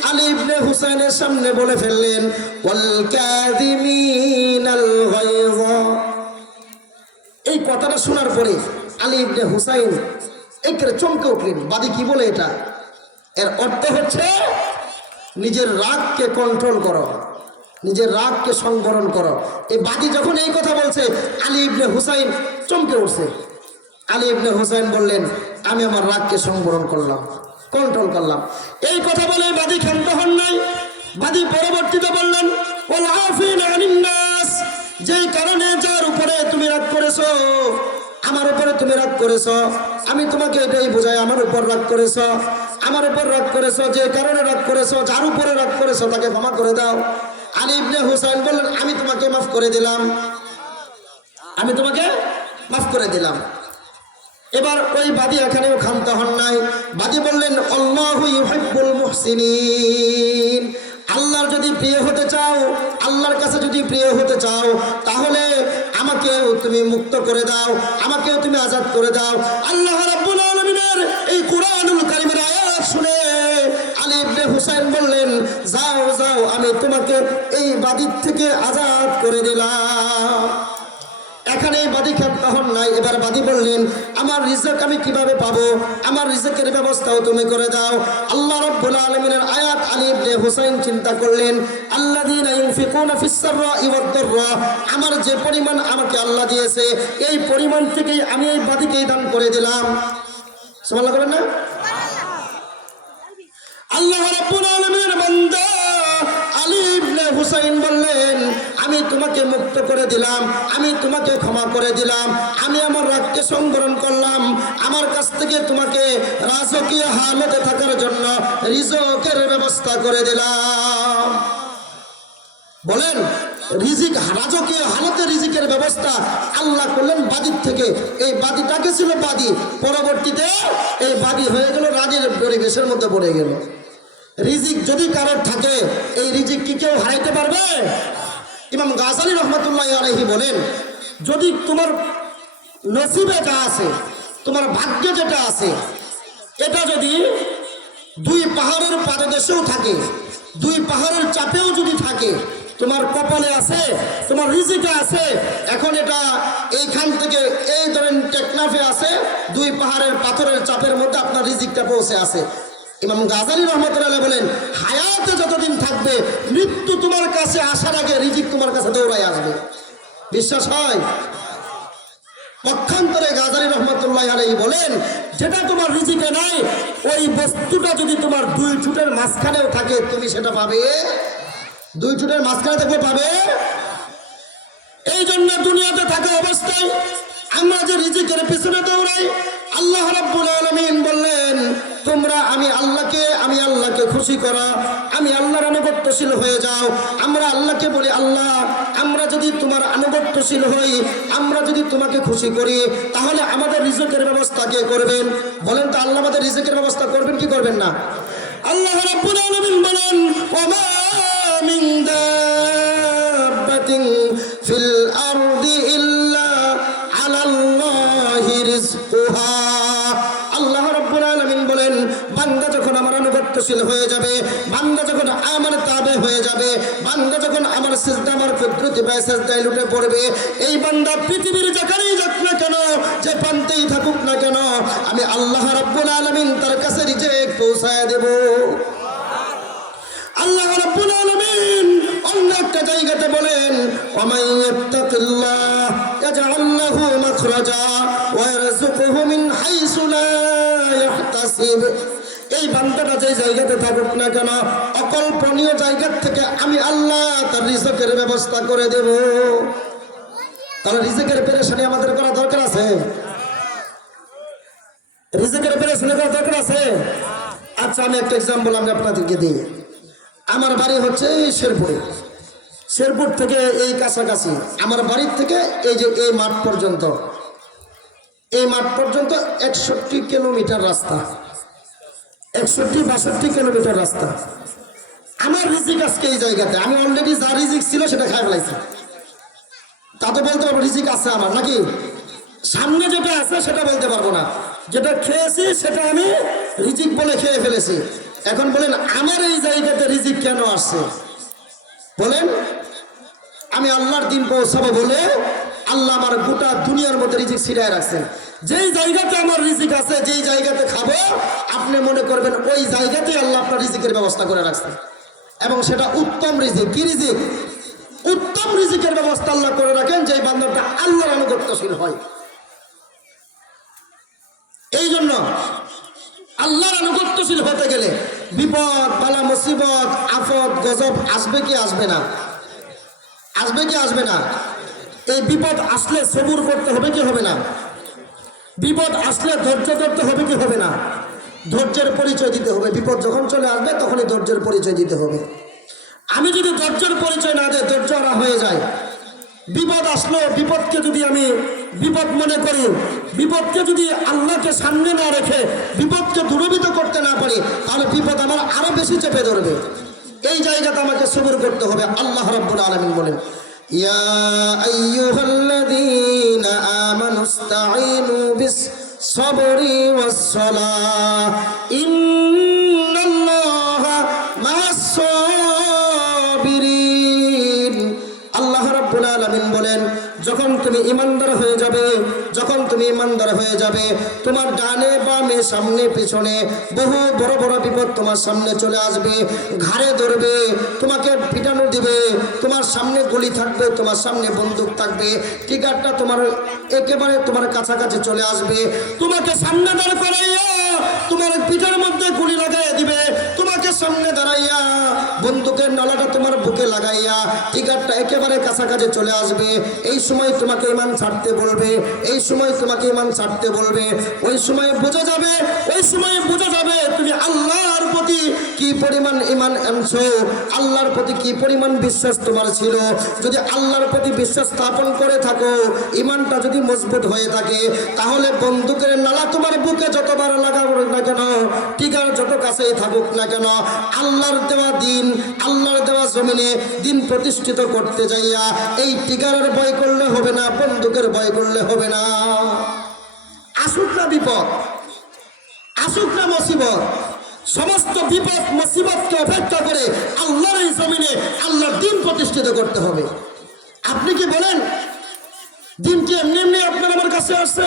আলী ইবনে হুসাইনের সামনে বলে ফেললেন, ওয়াল কাযিমিনাল গায়যা। এই কথাটা শোনার পরে আলী ইবনে হুসাইন একেবারে চমকে উঠলেন। বাদী কি বলে এটা? এর অর্থ হচ্ছে নিজের রাগকে কন্ট্রোল করো, নিজের রাগকে সংবরণ করো। এই বাদী যখন এই কথা বলছে, আলী ইবনে হুসাইন চমকে উঠছে। আলী ইবনে হুসাইন বললেন, আমি আমার রাগকে সংবরণ করলাম, কন্ট্রোল করলাম। এই কথা বলে বাদী ক্ষান্ত হন নাই। বাদী পরবর্তীতে বললেন, ওয়াল আফিনা আনিন নাস, যেই কারণে যার উপরে তুমি রাগ করেছো, আমার উপরে তুমি রাগ করেছো, আমি তোমাকে এটাই বোঝাই, আমার উপর রাগ করেছো, আমার উপর রাগ করেছো, যে কারণে রাগ করেছো, যার উপরে রাগ করেছো তাকে ক্ষমা করে দাও। আলী ইবনে হুসাইন বললেন, আমি তোমাকে মাফ করে দিলাম, আমি তোমাকে মাফ করে দিলাম। এবার ওই বাদী এখানেও ক্ষান্ত হন নাই। বাদী বললেন আল্লাহু ইউহিব্বুল মুহসিনিন, আল্লাহর যদি প্রিয় হতে চাও, আল্লাহর কাছে যদি প্রিয় হতে চাও, তাহলে আমাকেও তুমি মুক্ত করে দাও, আমাকেও তুমি আজাদ করে দাও। আল্লাহ রাব্বুল আলামিনের এই কুরআনুল কারীমের আয়াত শুনে আলী ইবনে হুসাইন বললেন, যাও যাও, আমি তোমাকে এই বাদীর থেকে আজাদ করে দিলাম। এখানে বাদী ক্ষান্ত হন নাই। এবার বাদী বললেন, আমার রিজক আমি কিভাবে পাবো, আমার রিজকের ব্যবস্থাও তুমি করে দাও। আল্লাহ রাব্বুল আলামিনের আয়াত আলী ইবনে হুসাইন চিন্তা করলেন, আল্লাযীনা ইউনফিকুনা ফিস সাররাই ওয়াদ দাররা, আমার যে পরিমাণ আমাকে আল্লাহ দিয়েছে এই পরিমাণ থেকেই আমি এই বাদীকে দান করে দিলাম। সুবহানাল্লাহ বলেন না? আল্লাহ রাব্বুল আলামিনের বান্দা আলী ইবনে হুসাইন বললেন, আমি তোমাকে মুক্ত করে দিলাম, আমি তোমাকে ক্ষমা করে দিলাম, আমি আমার রাগকে সংবরণ করলাম, আমার কাছ থেকে তোমাকে রাজকীয় হালতে থাকার জন্য রিজকের ব্যবস্থা করে দিলাম। বলেন, রিজিক রাজকীয় হালতে রিজিকের ব্যবস্থা আল্লাহ করলেন বাদীর থেকে। এই বাদীটাকে ছিল বাদী, পরবর্তীতে এই বাদী হয়ে গেল রাজের পরিবেশের মধ্যে পড়ে গেল। রিজিক যদি কারোর থাকে, এই রিজিক কি কেউ হারাইতে পারবে? ইমাম গাজালি রহমতুল্লাহ আলাইহি বলেন, যদি তোমার নসিবে যা আছে, তোমার ভাগ্যে যেটা আছে, এটা যদি দুই পাহাড়ের পাদদেশেও থাকে, দুই পাহাড়ের চাপেও যদি থাকে, তোমার কপালে আছে, তোমার রিজিকে আছে, এখন এটা এইখান থেকে এই ধরেন টেকনাফে আছে, দুই পাহাড়ের পাথরের চাপের মধ্যে আপনার রিজিকটা পৌঁছে আছে। ইমাম গাজালি রহমতুল্লাহ বলেন, হায়াতে যতদিন থাকবে, মৃত্যু তোমার কাছে আসার আগে রিজিক তোমার কাছে দৌড়াই আসবে। বিশ্বাস হয়? পক্ষান্তরে গাজালি রহমতুল্লাহ আলাইহি বলেন, যেটা তোমার রিজিকে নাই, ওই বস্তুটা যদি তোমার দুই ঠোঁটের মাঝখানেও থাকে, তুমি সেটা পাবে। দুই ঠোঁটের মাঝখানে থাকলে পাবে। এই জন্য দুনিয়াতে থাকা অবস্থায় আমরা যে রিজিকের পিছনে দৌড়াই, আল্লাহ রাব্বুল আলামিন বললেন, তোমরা আমি আল্লাহকে খুশি করা, আমি আল্লাহর আনুগত্যশীল হয়ে যাও। আমরা আল্লাহকে বলি, আল্লাহ, আমরা যদি তোমার আনুগত্যশীল হই, আমরা যদি তোমাকে খুশি করি, তাহলে আমাদের রিজকের ব্যবস্থা কে করবেন? বলেন তো, আল্লাহ আমাদের রিজকের ব্যবস্থা করবেন কি করবেন না? আল্লাহ রাব্বুল আলামিন বলেন, ওমা মিন দাব্বাতিন ফিল আরদি ইল্লা আলাল্লাহি রিজকুহা। আল্লাহ রাব্বুল আলামিন বলেন, বান্দা যখন আমার আনুগত্যশীল হয়ে যাবে, বান্দা যখন আমার তাবে হয়ে যাবে, বান্দা যখন আমার সিজদা, আমার কুদরতি পায়ে সিজদায় লুটে পড়বে, এই বান্দা পৃথিবীর যেখানেই যাক না কেন, যে প্রান্তেই থাকুক না কেন, আমি আল্লাহ রাব্বুল আলামিন তার কাছে রিজিক পৌঁছায় দেব। আল্লাহ রাব্বুল আলামিন অন্য একটা জায়গাতে বলেন, ওয়া ইয়াত্তাকিল্লাহ ইয়াজআল লাহু মাখরাজা ওয়া ইয়ারযুকুহু মিন হাইসু লা ইয়াহতাসিব। এই বান্দাটা যে জায়গাতে থাকুক না কেন, অকল্পনীয় জায়গা থেকে আমি আল্লাহ তার রিজকের ব্যবস্থা করে দেব। তাহলে রিজকের পেরেশানি আমাদের করা দরকার আছে? রিজকের পেরেশানি করা দরকার আছে? আচ্ছা, আমি একটা এক্সাম্পল আমি আপনাদেরকে দিই। আমার বাড়ি হচ্ছে শেরপুরে, শেরপুর থেকে এই কাছাকাছি, আমার বাড়ির থেকে এই যে এই মাঠ পর্যন্ত, এই মাঠ পর্যন্ত 61 কিলোমিটার রাস্তা, 61-62 কিলোমিটার রাস্তা। আমার রিজিক আজকে এই জায়গাতে, আমি অলরেডি যা রিজিক ছিল সেটা খাই ফেলাইছি। তা তো বলতে পারবো রিজিক আছে আমার নাকি? সামনে যেটা আছে সেটা বলতে পারবো না। যেটা খেয়েছি সেটা আমি রিজিক বলে খেয়ে ফেলেছি। এখন বলেন, আমার এই জায়গাতে রিজিক কেন আসছে? বলেন, আমি আল্লাহর দিন পৌঁছাবো বলে আল্লাহ আমার গোটা দুনিয়ার মধ্যে রিজিক ছিড়ায় রাখছেন। যেই জায়গাতে আমার রিজিক আছে, যেই জায়গাতে খাবো, আপনি মনে করবেন ওই জায়গাতে আল্লাহ আপনার রিজিকের ব্যবস্থা করে রাখছেন, এবং সেটা উত্তম রিজিক। কি রিজিক? উত্তম রিজিকের ব্যবস্থা আল্লাহ করে রাখেন, যে বান্দাটা আল্লাহর আনুগত্যশীল হয়। এই জন্য আল্লাহর আনুগত্যশীল হতে গেলে বিপদ, বালা, মুসিবত, আফত, গজব আসবে কি আসবে না? আসবে কি আসবে না? এই বিপদ আসলে সবুর করতে হবে কি হবে না? বিপদ আসলে ধৈর্য ধরতে হবে কি হবে না? ধৈর্যের পরিচয় দিতে হবে। বিপদ যখন চলে আসবে তখনই ধৈর্যের পরিচয় দিতে হবে। আমি যদি ধৈর্যের পরিচয় না দিই, ধৈর্য হারা হয়ে যায়। বিপদ আসলো, বিপদকে যদি আমি বিপদ মনে করি, বিপদকে যদি আল্লাহকে সামনে না রেখে বিপদকে দূরীভূত করতে না পারি, তাহলে বিপদ আমার আরো বেশি চেপে ধরবে। এই জায়গাতে আমাকে সবর করতে হবে। আল্লাহ রাব্বুল আলামিন বলেন, ইয়া আইয়ুহাল্লাযীনা আমানুস্তাঈনু বিস সাবরি ওয়াস সালাহ ইন্নাল্লাহা মা'আস সাবিরিন। আল্লাহ রাব্বুল আলামিন বলেন, যখন তুমি ইমানদার হয়ে যাবে, যখন তুমি ইমানদার হয়ে যাবে, তোমার ডানে বামে সামনে পিছনে বহু বড় বড় বিপদ তোমার সামনে চলে আসবে, ঘাড়ে ধরবে, তোমাকে পিটানো দিবে, তোমার সামনে গুলি থাকবে, তোমার সামনে বন্দুক থাকবে, টিকারটা তোমার একেবারে তোমার কাছাকাছি চলে আসবে, তোমাকে সামনে দাঁড় করাইয়া তোমার পিঠের মধ্যে গুলি লাগাইয়া দিবে, তোমাকে সামনে দাঁড়াইয়া বন্দুকের নালাটা তোমার বুকে লাগাইয়া টিকারটা একেবারে কাছাকাছি চলে আসবে। এই সময় তোমাকে ইমান ছাড়তে বলবে, এই সময় তোমাকে ইমান ছাড়তে বলবে। ওই সময় বোঝা যাবে, ওই সময় বোঝা যাবে তুমি আল্লাহর প্রতি কি পরিমাণ ইমান আনছো, আল্লাহর প্রতি কি পরিমাণ বিশ্বাস তোমার ছিল। যদি আল্লাহর প্রতি বিশ্বাস স্থাপন করে থাকো, ইমানটা যদি মজবুত হয়ে থাকে, তাহলে বন্দুকের নালা তোমার বুকে যতবার লাগাবো না কেন, টিকার যত কাছেই থাকুক না কেন, আল্লাহর দেওয়া দিন, আল্লাহর দেওয়া জমিনে দিন প্রতিষ্ঠিত করতে যাইয়া এই টিকারের ভয় করলে হবে না, বন্দুকের ভয় করলে হবে না। আসুক না বিপদ, আসুক না মুসিবত, সমস্ত বিপদ মুসিবতকে অপেক্ষা করে আল্লাহর এই জমিনে আল্লাহর দিন প্রতিষ্ঠিত করতে হবে। আপনি কি বলেন দিন কি এমনি এমনি আপনার আমার কাছে আসছে?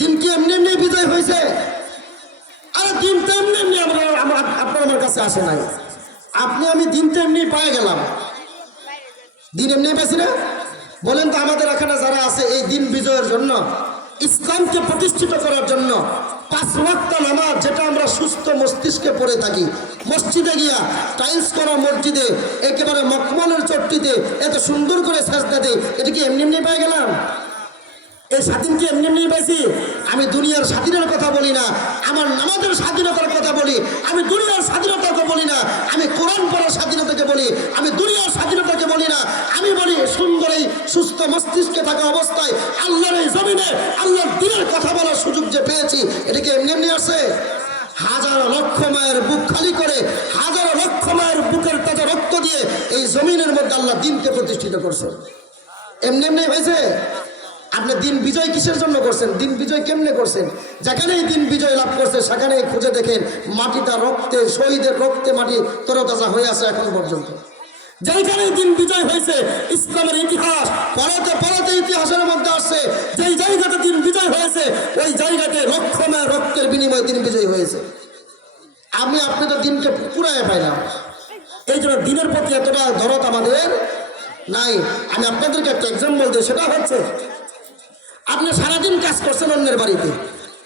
দিন কি এমনি এমনি বিজয় হয়েছে? আরে দিন তো এমনি এমনি আপনার আমার কাছে আসে নাই। আপনি আমি দিন তো এমনি পায়ে গেলাম, দিন এমনি পেয়েছি না? বলেন তো আমাদের এখানে যারা আছে এই দিন বিজয়ের জন্য, ইসলামকে প্রতিষ্ঠিত করার জন্য 5 ওয়াক্ত নামাজ যেটা আমরা সুস্থ মস্তিষ্কে পড়ে থাকি, মসজিদে গিয়া টাইলস করা মসজিদে একেবারে মখমলের চট্টিতে এত সুন্দর করে সাজদা দেয়, এটা কি এমনি এমনি পেয়ে গেলাম? এই স্বাধীন কি এমনি এমনি পাইছি? আমি দুনিয়ার স্বাধীনের কথা বলি না, আমার নামাজের স্বাধীনতার কথা বলি। আমি দুনিয়ার স্বাধীনতাকে বলি না, আমি কোরআন পড়ার স্বাধীনতাকে বলি। আমি দুনিয়ার স্বাধীনতাকে বলি না, আমি বলি সুন্দর এই সুস্থ মস্তিষ্কে থাকা অবস্থায় আল্লাহর এই জমিনে আল্লাহর দ্বীনের কথা বলার সুযোগ যে পেয়েছি, এটা কি এমনি এমনি আসে? হাজার লক্ষ মায়ের বুক খালি করে, হাজার লক্ষ মায়ের বুকের তাজা রক্ত দিয়ে এই জমিনের মধ্যে আল্লাহ দ্বীনকে প্রতিষ্ঠিত করছেন। এমনি এমনি হয়েছে? আপনি দিন বিজয় কিসের জন্য করছেন? দিন বিজয় কেমনে করছেন? যেখানেই দিন বিজয় লাভ করছে সেখানেই খুঁজে দেখেন মাটিটা রক্তে, শহীদের রক্তে মাটি তরতাজা হয়ে আছে এখন পর্যন্ত। যেখানেই দিন বিজয় হয়েছে, ইসলামের ইতিহাস পড়াতে পড়াতে ইতিহাসের মধ্যে আসছে, যেই জায়গাতে দিন বিজয় হয়েছে ওই জায়গাতে লক্ষময় রক্তের বিনিময়ে দিন বিজয় হয়েছে। আপনি তো দিনকে পুরায় পাইলাম, এই জন্য দিনের প্রতি এতটা দরদ আমাদের নাই। আমি আপনাদেরকে একটা এক্সাম্পল দিই, সেটা হচ্ছে আপনি সারাদিন কাজ করছেন অন্যের বাড়িতে,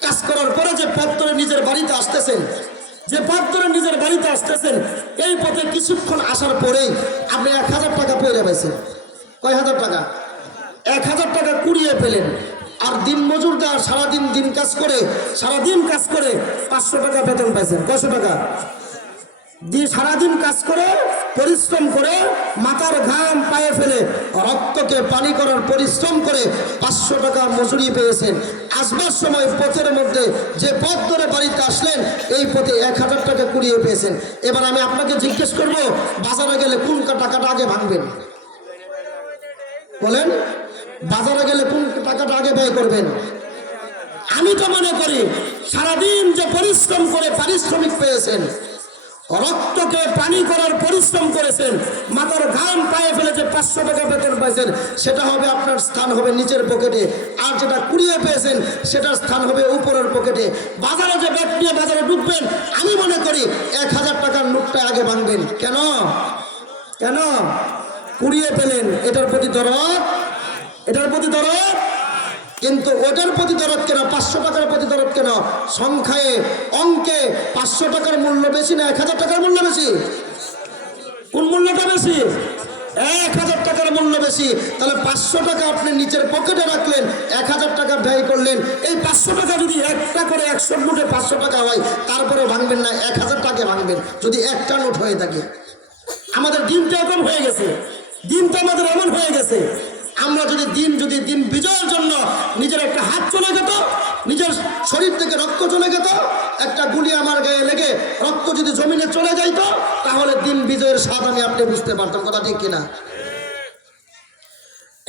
কাজ করার পরে যে পথ ধরে নিজের বাড়িতে আসতেছেন, যে পথ ধরে নিজের বাড়িতে আসতেছেন, এই পথে কিছুক্ষণ আসার পরেই আপনি 1000 টাকা পয়রা পাইছেন। কয় হাজার টাকা? 1000 টাকা কুড়িয়ে পেলেন। আর দিন মজুরদার সারাদিন দিন কাজ করে, সারাদিন কাজ করে 500 টাকা বেতন পাইছেন। কয়শো টাকা? সারাদিন কাজ করে পরিশ্রম করে মাথার ঘাম পায়ে ফেলে রক্তকে পানি করার পরিশ্রম করে 500 টাকা মজুরি পেয়েছেন। আসবার সময় পথের মধ্যে যে পথ ধরে বাড়িতে আসলেন এই পথে 1000 টাকা কুড়িয়ে পেয়েছেন। এবার আমি আপনাকে জিজ্ঞেস করব, বাজারে গেলে কোন টাকাটা আগে ভাঙবেন? বলেন, বাজারে গেলে কোন টাকাটা আগে ব্যয় করবেন? আমি তো মনে করি সারাদিন যে পরিশ্রম করে পারিশ্রমিক পেয়েছেন, রক্তকে পানি করার পরিশ্রম করেছেন, মাথার ঘাম পায়ে ফেলে যে 500 টাকা বেতন পাইছেন, সেটা হবে আপনার স্থান হবে নিচের পকেটে। আর যেটা কুড়িয়ে পেয়েছেন সেটার স্থান হবে উপরের পকেটে। বাজারে যে ব্যাগ নিয়ে বাজারে ঢুকবেন, আমি মনে করি 1000 টাকার নোটটা আগে ভাঙবেন। কেন? কেন? কুড়িয়ে পেলেন, এটার প্রতি দরদ, এটার প্রতি দরদ। কিন্তু ওটার প্রতি দরদ কেন? 500 টাকার প্রতি দরদ কেন? সংখ্যায় অঙ্কে 500 টাকার মূল্য বেশি না 1000 টাকার মূল্য বেশি? কোন মূল্যটা বেশি? 1000 টাকার মূল্য বেশি। তাহলে 500 টাকা আপনি নিচের পকেটে রাখলেন, 1000 টাকা ব্যয় করলেন। এই 500 টাকা যদি একটা করে 100 নোটে 500 টাকা হয়, তারপরে ভাঙবেন না, 1000 টাকা ভাঙবেন যদি একটা নোট হয়ে থাকে। আমাদের দিনটা এরকম হয়ে গেছে, দিনটা আমাদের এমন হয়ে গেছে। আমরা যদি দিন বিজয় যদি জমিনে চলে যাইতো তাহলে দিন বিজয়ের স্বাদ আমি আপনি বুঝতে পারতাম। কথা ঠিক কিনা?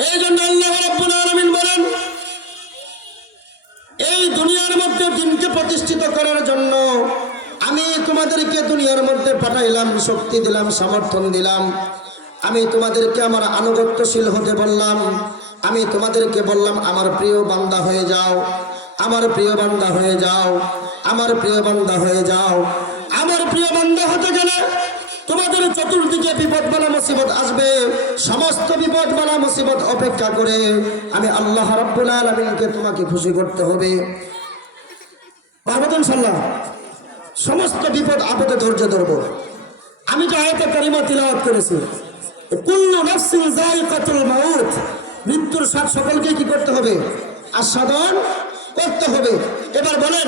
এই জন্য আল্লাহ রাব্বুল আলামিন বলেন, এই দুনিয়ার মধ্যে দিনকে প্রতিষ্ঠিত করার জন্য আমি তোমাদেরকে দুনিয়ার মধ্যে পাঠাইলাম, শক্তি দিলাম, সমর্থন দিলাম। আমি তোমাদেরকে আমার আনুগত্যশীল হতে বললাম। আমি তোমাদেরকে বললাম আমার প্রিয় বান্দা হয়ে যাও, আমার প্রিয় বান্দা হয়ে যাও, আমার প্রিয় বান্দা হয়ে যাও। আমার প্রিয় বান্দা হতে গেলে তোমাদের চতুর্দিকে বিপদ বালা মুসিবত আসবে। সমস্ত বিপদ বালা মুসিবত অপেক্ষা করে আমি আল্লাহ রাব্বুল আলামিনকে তোমাকে খুশি করতে হবে। পারবো তো ইনশাআল্লাহ? সমস্ত বিপদ আপদে ধৈর্য ধরবো। আমি যে আয়াতে কারিমা তিলাওয়াত করেছি, কুল্লু নাফসিন যায়িকাতুল মাউত, মৃত্যুর স্বাদ সকলকে কি করতে হবে? আস্বাদন করতে হবে। এবার বলেন,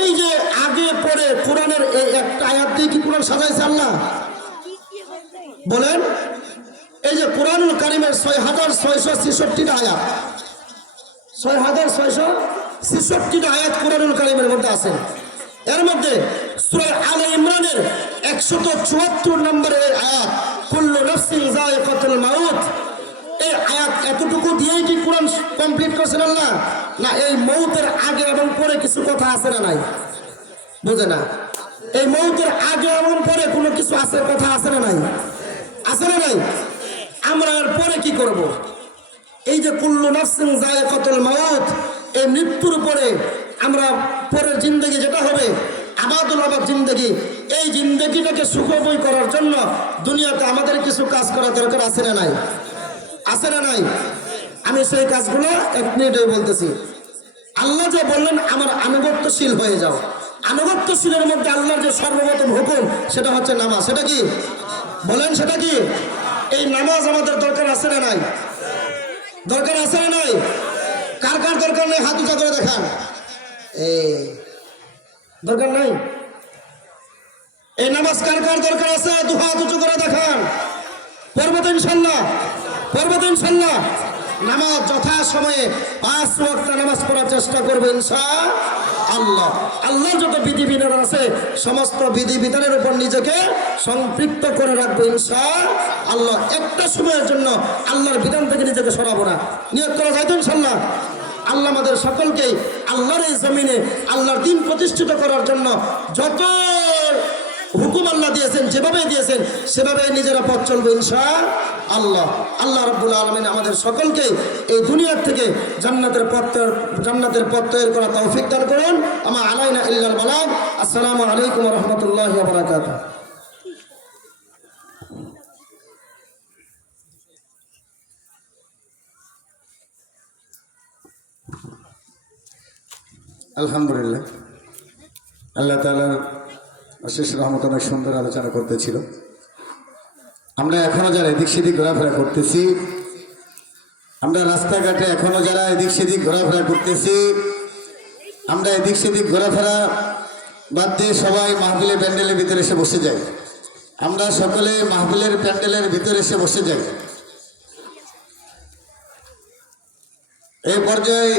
এই যে আগে পরে কোরআনের এই একটা আয়াত দিয়ে কি কোরআন সাজাইছে আল্লাহ? বলেন, এই যে কোরআনুল কারিমের ৬৬৬৬টা আয়াত, ৬৬৬৬টা আয়াত কোরআনুল কারিমের মধ্যে আছে। এর মধ্যে সূরা আলে ইমরানের ১৭৪ নম্বরের আয়াত, কুল্লু নাফসিন যায়িকাতুল মাউত, এই আয়াত এতটুকু দিয়েই কি কোরআন কমপ্লিট করছেন আল্লাহ? না, এই মৌতের আগে এবং পরে কিছু কথা আছে না নাই? বুঝে না? এই মৌতের আগে এবং পরে কোনো কিছু আছে, কথা আছে না নাই? আছে না নাই? আমরা আর পরে কি করব? এই যে কুল্লু নাফসিন যায়িকাতুল মাউত, এই মৃত্যুর পরে আমরা পরের জিন্দগি যেটা হবে আবাদুল আবাদ জিন্দগি, এই জিন্দগিটাকে সুখময় করার জন্য দুনিয়াতে আমাদের কিছু কাজ করা দরকার আছে না নাই? আছে না নাই? আমি সেই কাজগুলো এক মিনিটে বলতেছি। আল্লাহ যে বললেন আমার আনুগত্যশীল হয়ে যাও, আনুগত্যশীলের মধ্যে আল্লাহর যে সর্বপ্রথম হুকুম সেটা হচ্ছে নামাজ। সেটা কি? বলেন, সেটা কি? এই নামাজ আমাদের দরকার আছে না নাই? দরকার আছে না নাই? কার কার দরকার নেই হাত উঁচা করে দেখান। এই দরকার নাই? এই নামাজ কার কার দরকার আছে? দু হাত উঁচু করে দেখান। পড়বো তো ইনশাল্লাহ? পড়বো তো ইনশাল্লাহ? নামাজ যথা সময়ে ৫ ওয়াক্ত নামাজ পড়ার চেষ্টা করবো ইনশাআল্লাহ। আল্লাহর যত বিধিবিধান আছে সমস্ত বিধিবিধানের উপর নিজেকে সম্পৃক্ত করে রাখবো ইনশাআল্লাহ। একটা সময়ের জন্য আল্লাহর বিধান থেকে নিজেকে সরাবো না। নিয়ত করা যায় তো ইনশাআল্লাহ? আল্লাহ আমাদের সকলকে আল্লাহর এই জমিনে আল্লাহর দ্বীন প্রতিষ্ঠিত করার জন্য যত হুকুম আল্লাহ দিয়েছেন, যেভাবে দিয়েছেন সেভাবে নিজেরা পথ চলবো ইনশাআল্লাহ। আল্লাহ রাব্বুল আলামিন আমাদের সকলকে এই দুনিয়ার থেকে জান্নাতের পথ তৈরি করা তৌফিক দান করুন। আমা আলাইনা ইল্লাল বালাগ। আসসালামু আলাইকুম ওয়া রাহমাতুল্লাহি ওয়া বারাকাতুহু। আলহামদুলিল্লাহ, আল্লাহ তাআলার অশেষ রহমত, অনেক সুন্দর আলোচনা করতেছিল। আমরা এখনো যারা এদিক সেদিক ঘোরাফেরা করতেছি, আমরা রাস্তাঘাটে এখনো যারা এদিক সেদিক ঘোরাফেরা করতেছি, আমরা এদিক সেদিক ঘোরাফেরা বাদ দিয়ে সবাই মাহফিলের প্যান্ডেলের ভিতরে এসে বসে যাই। আমরা সকলে মাহফিলের প্যান্ডেলের ভিতরে এসে বসে যাই। এই পর্যায়ে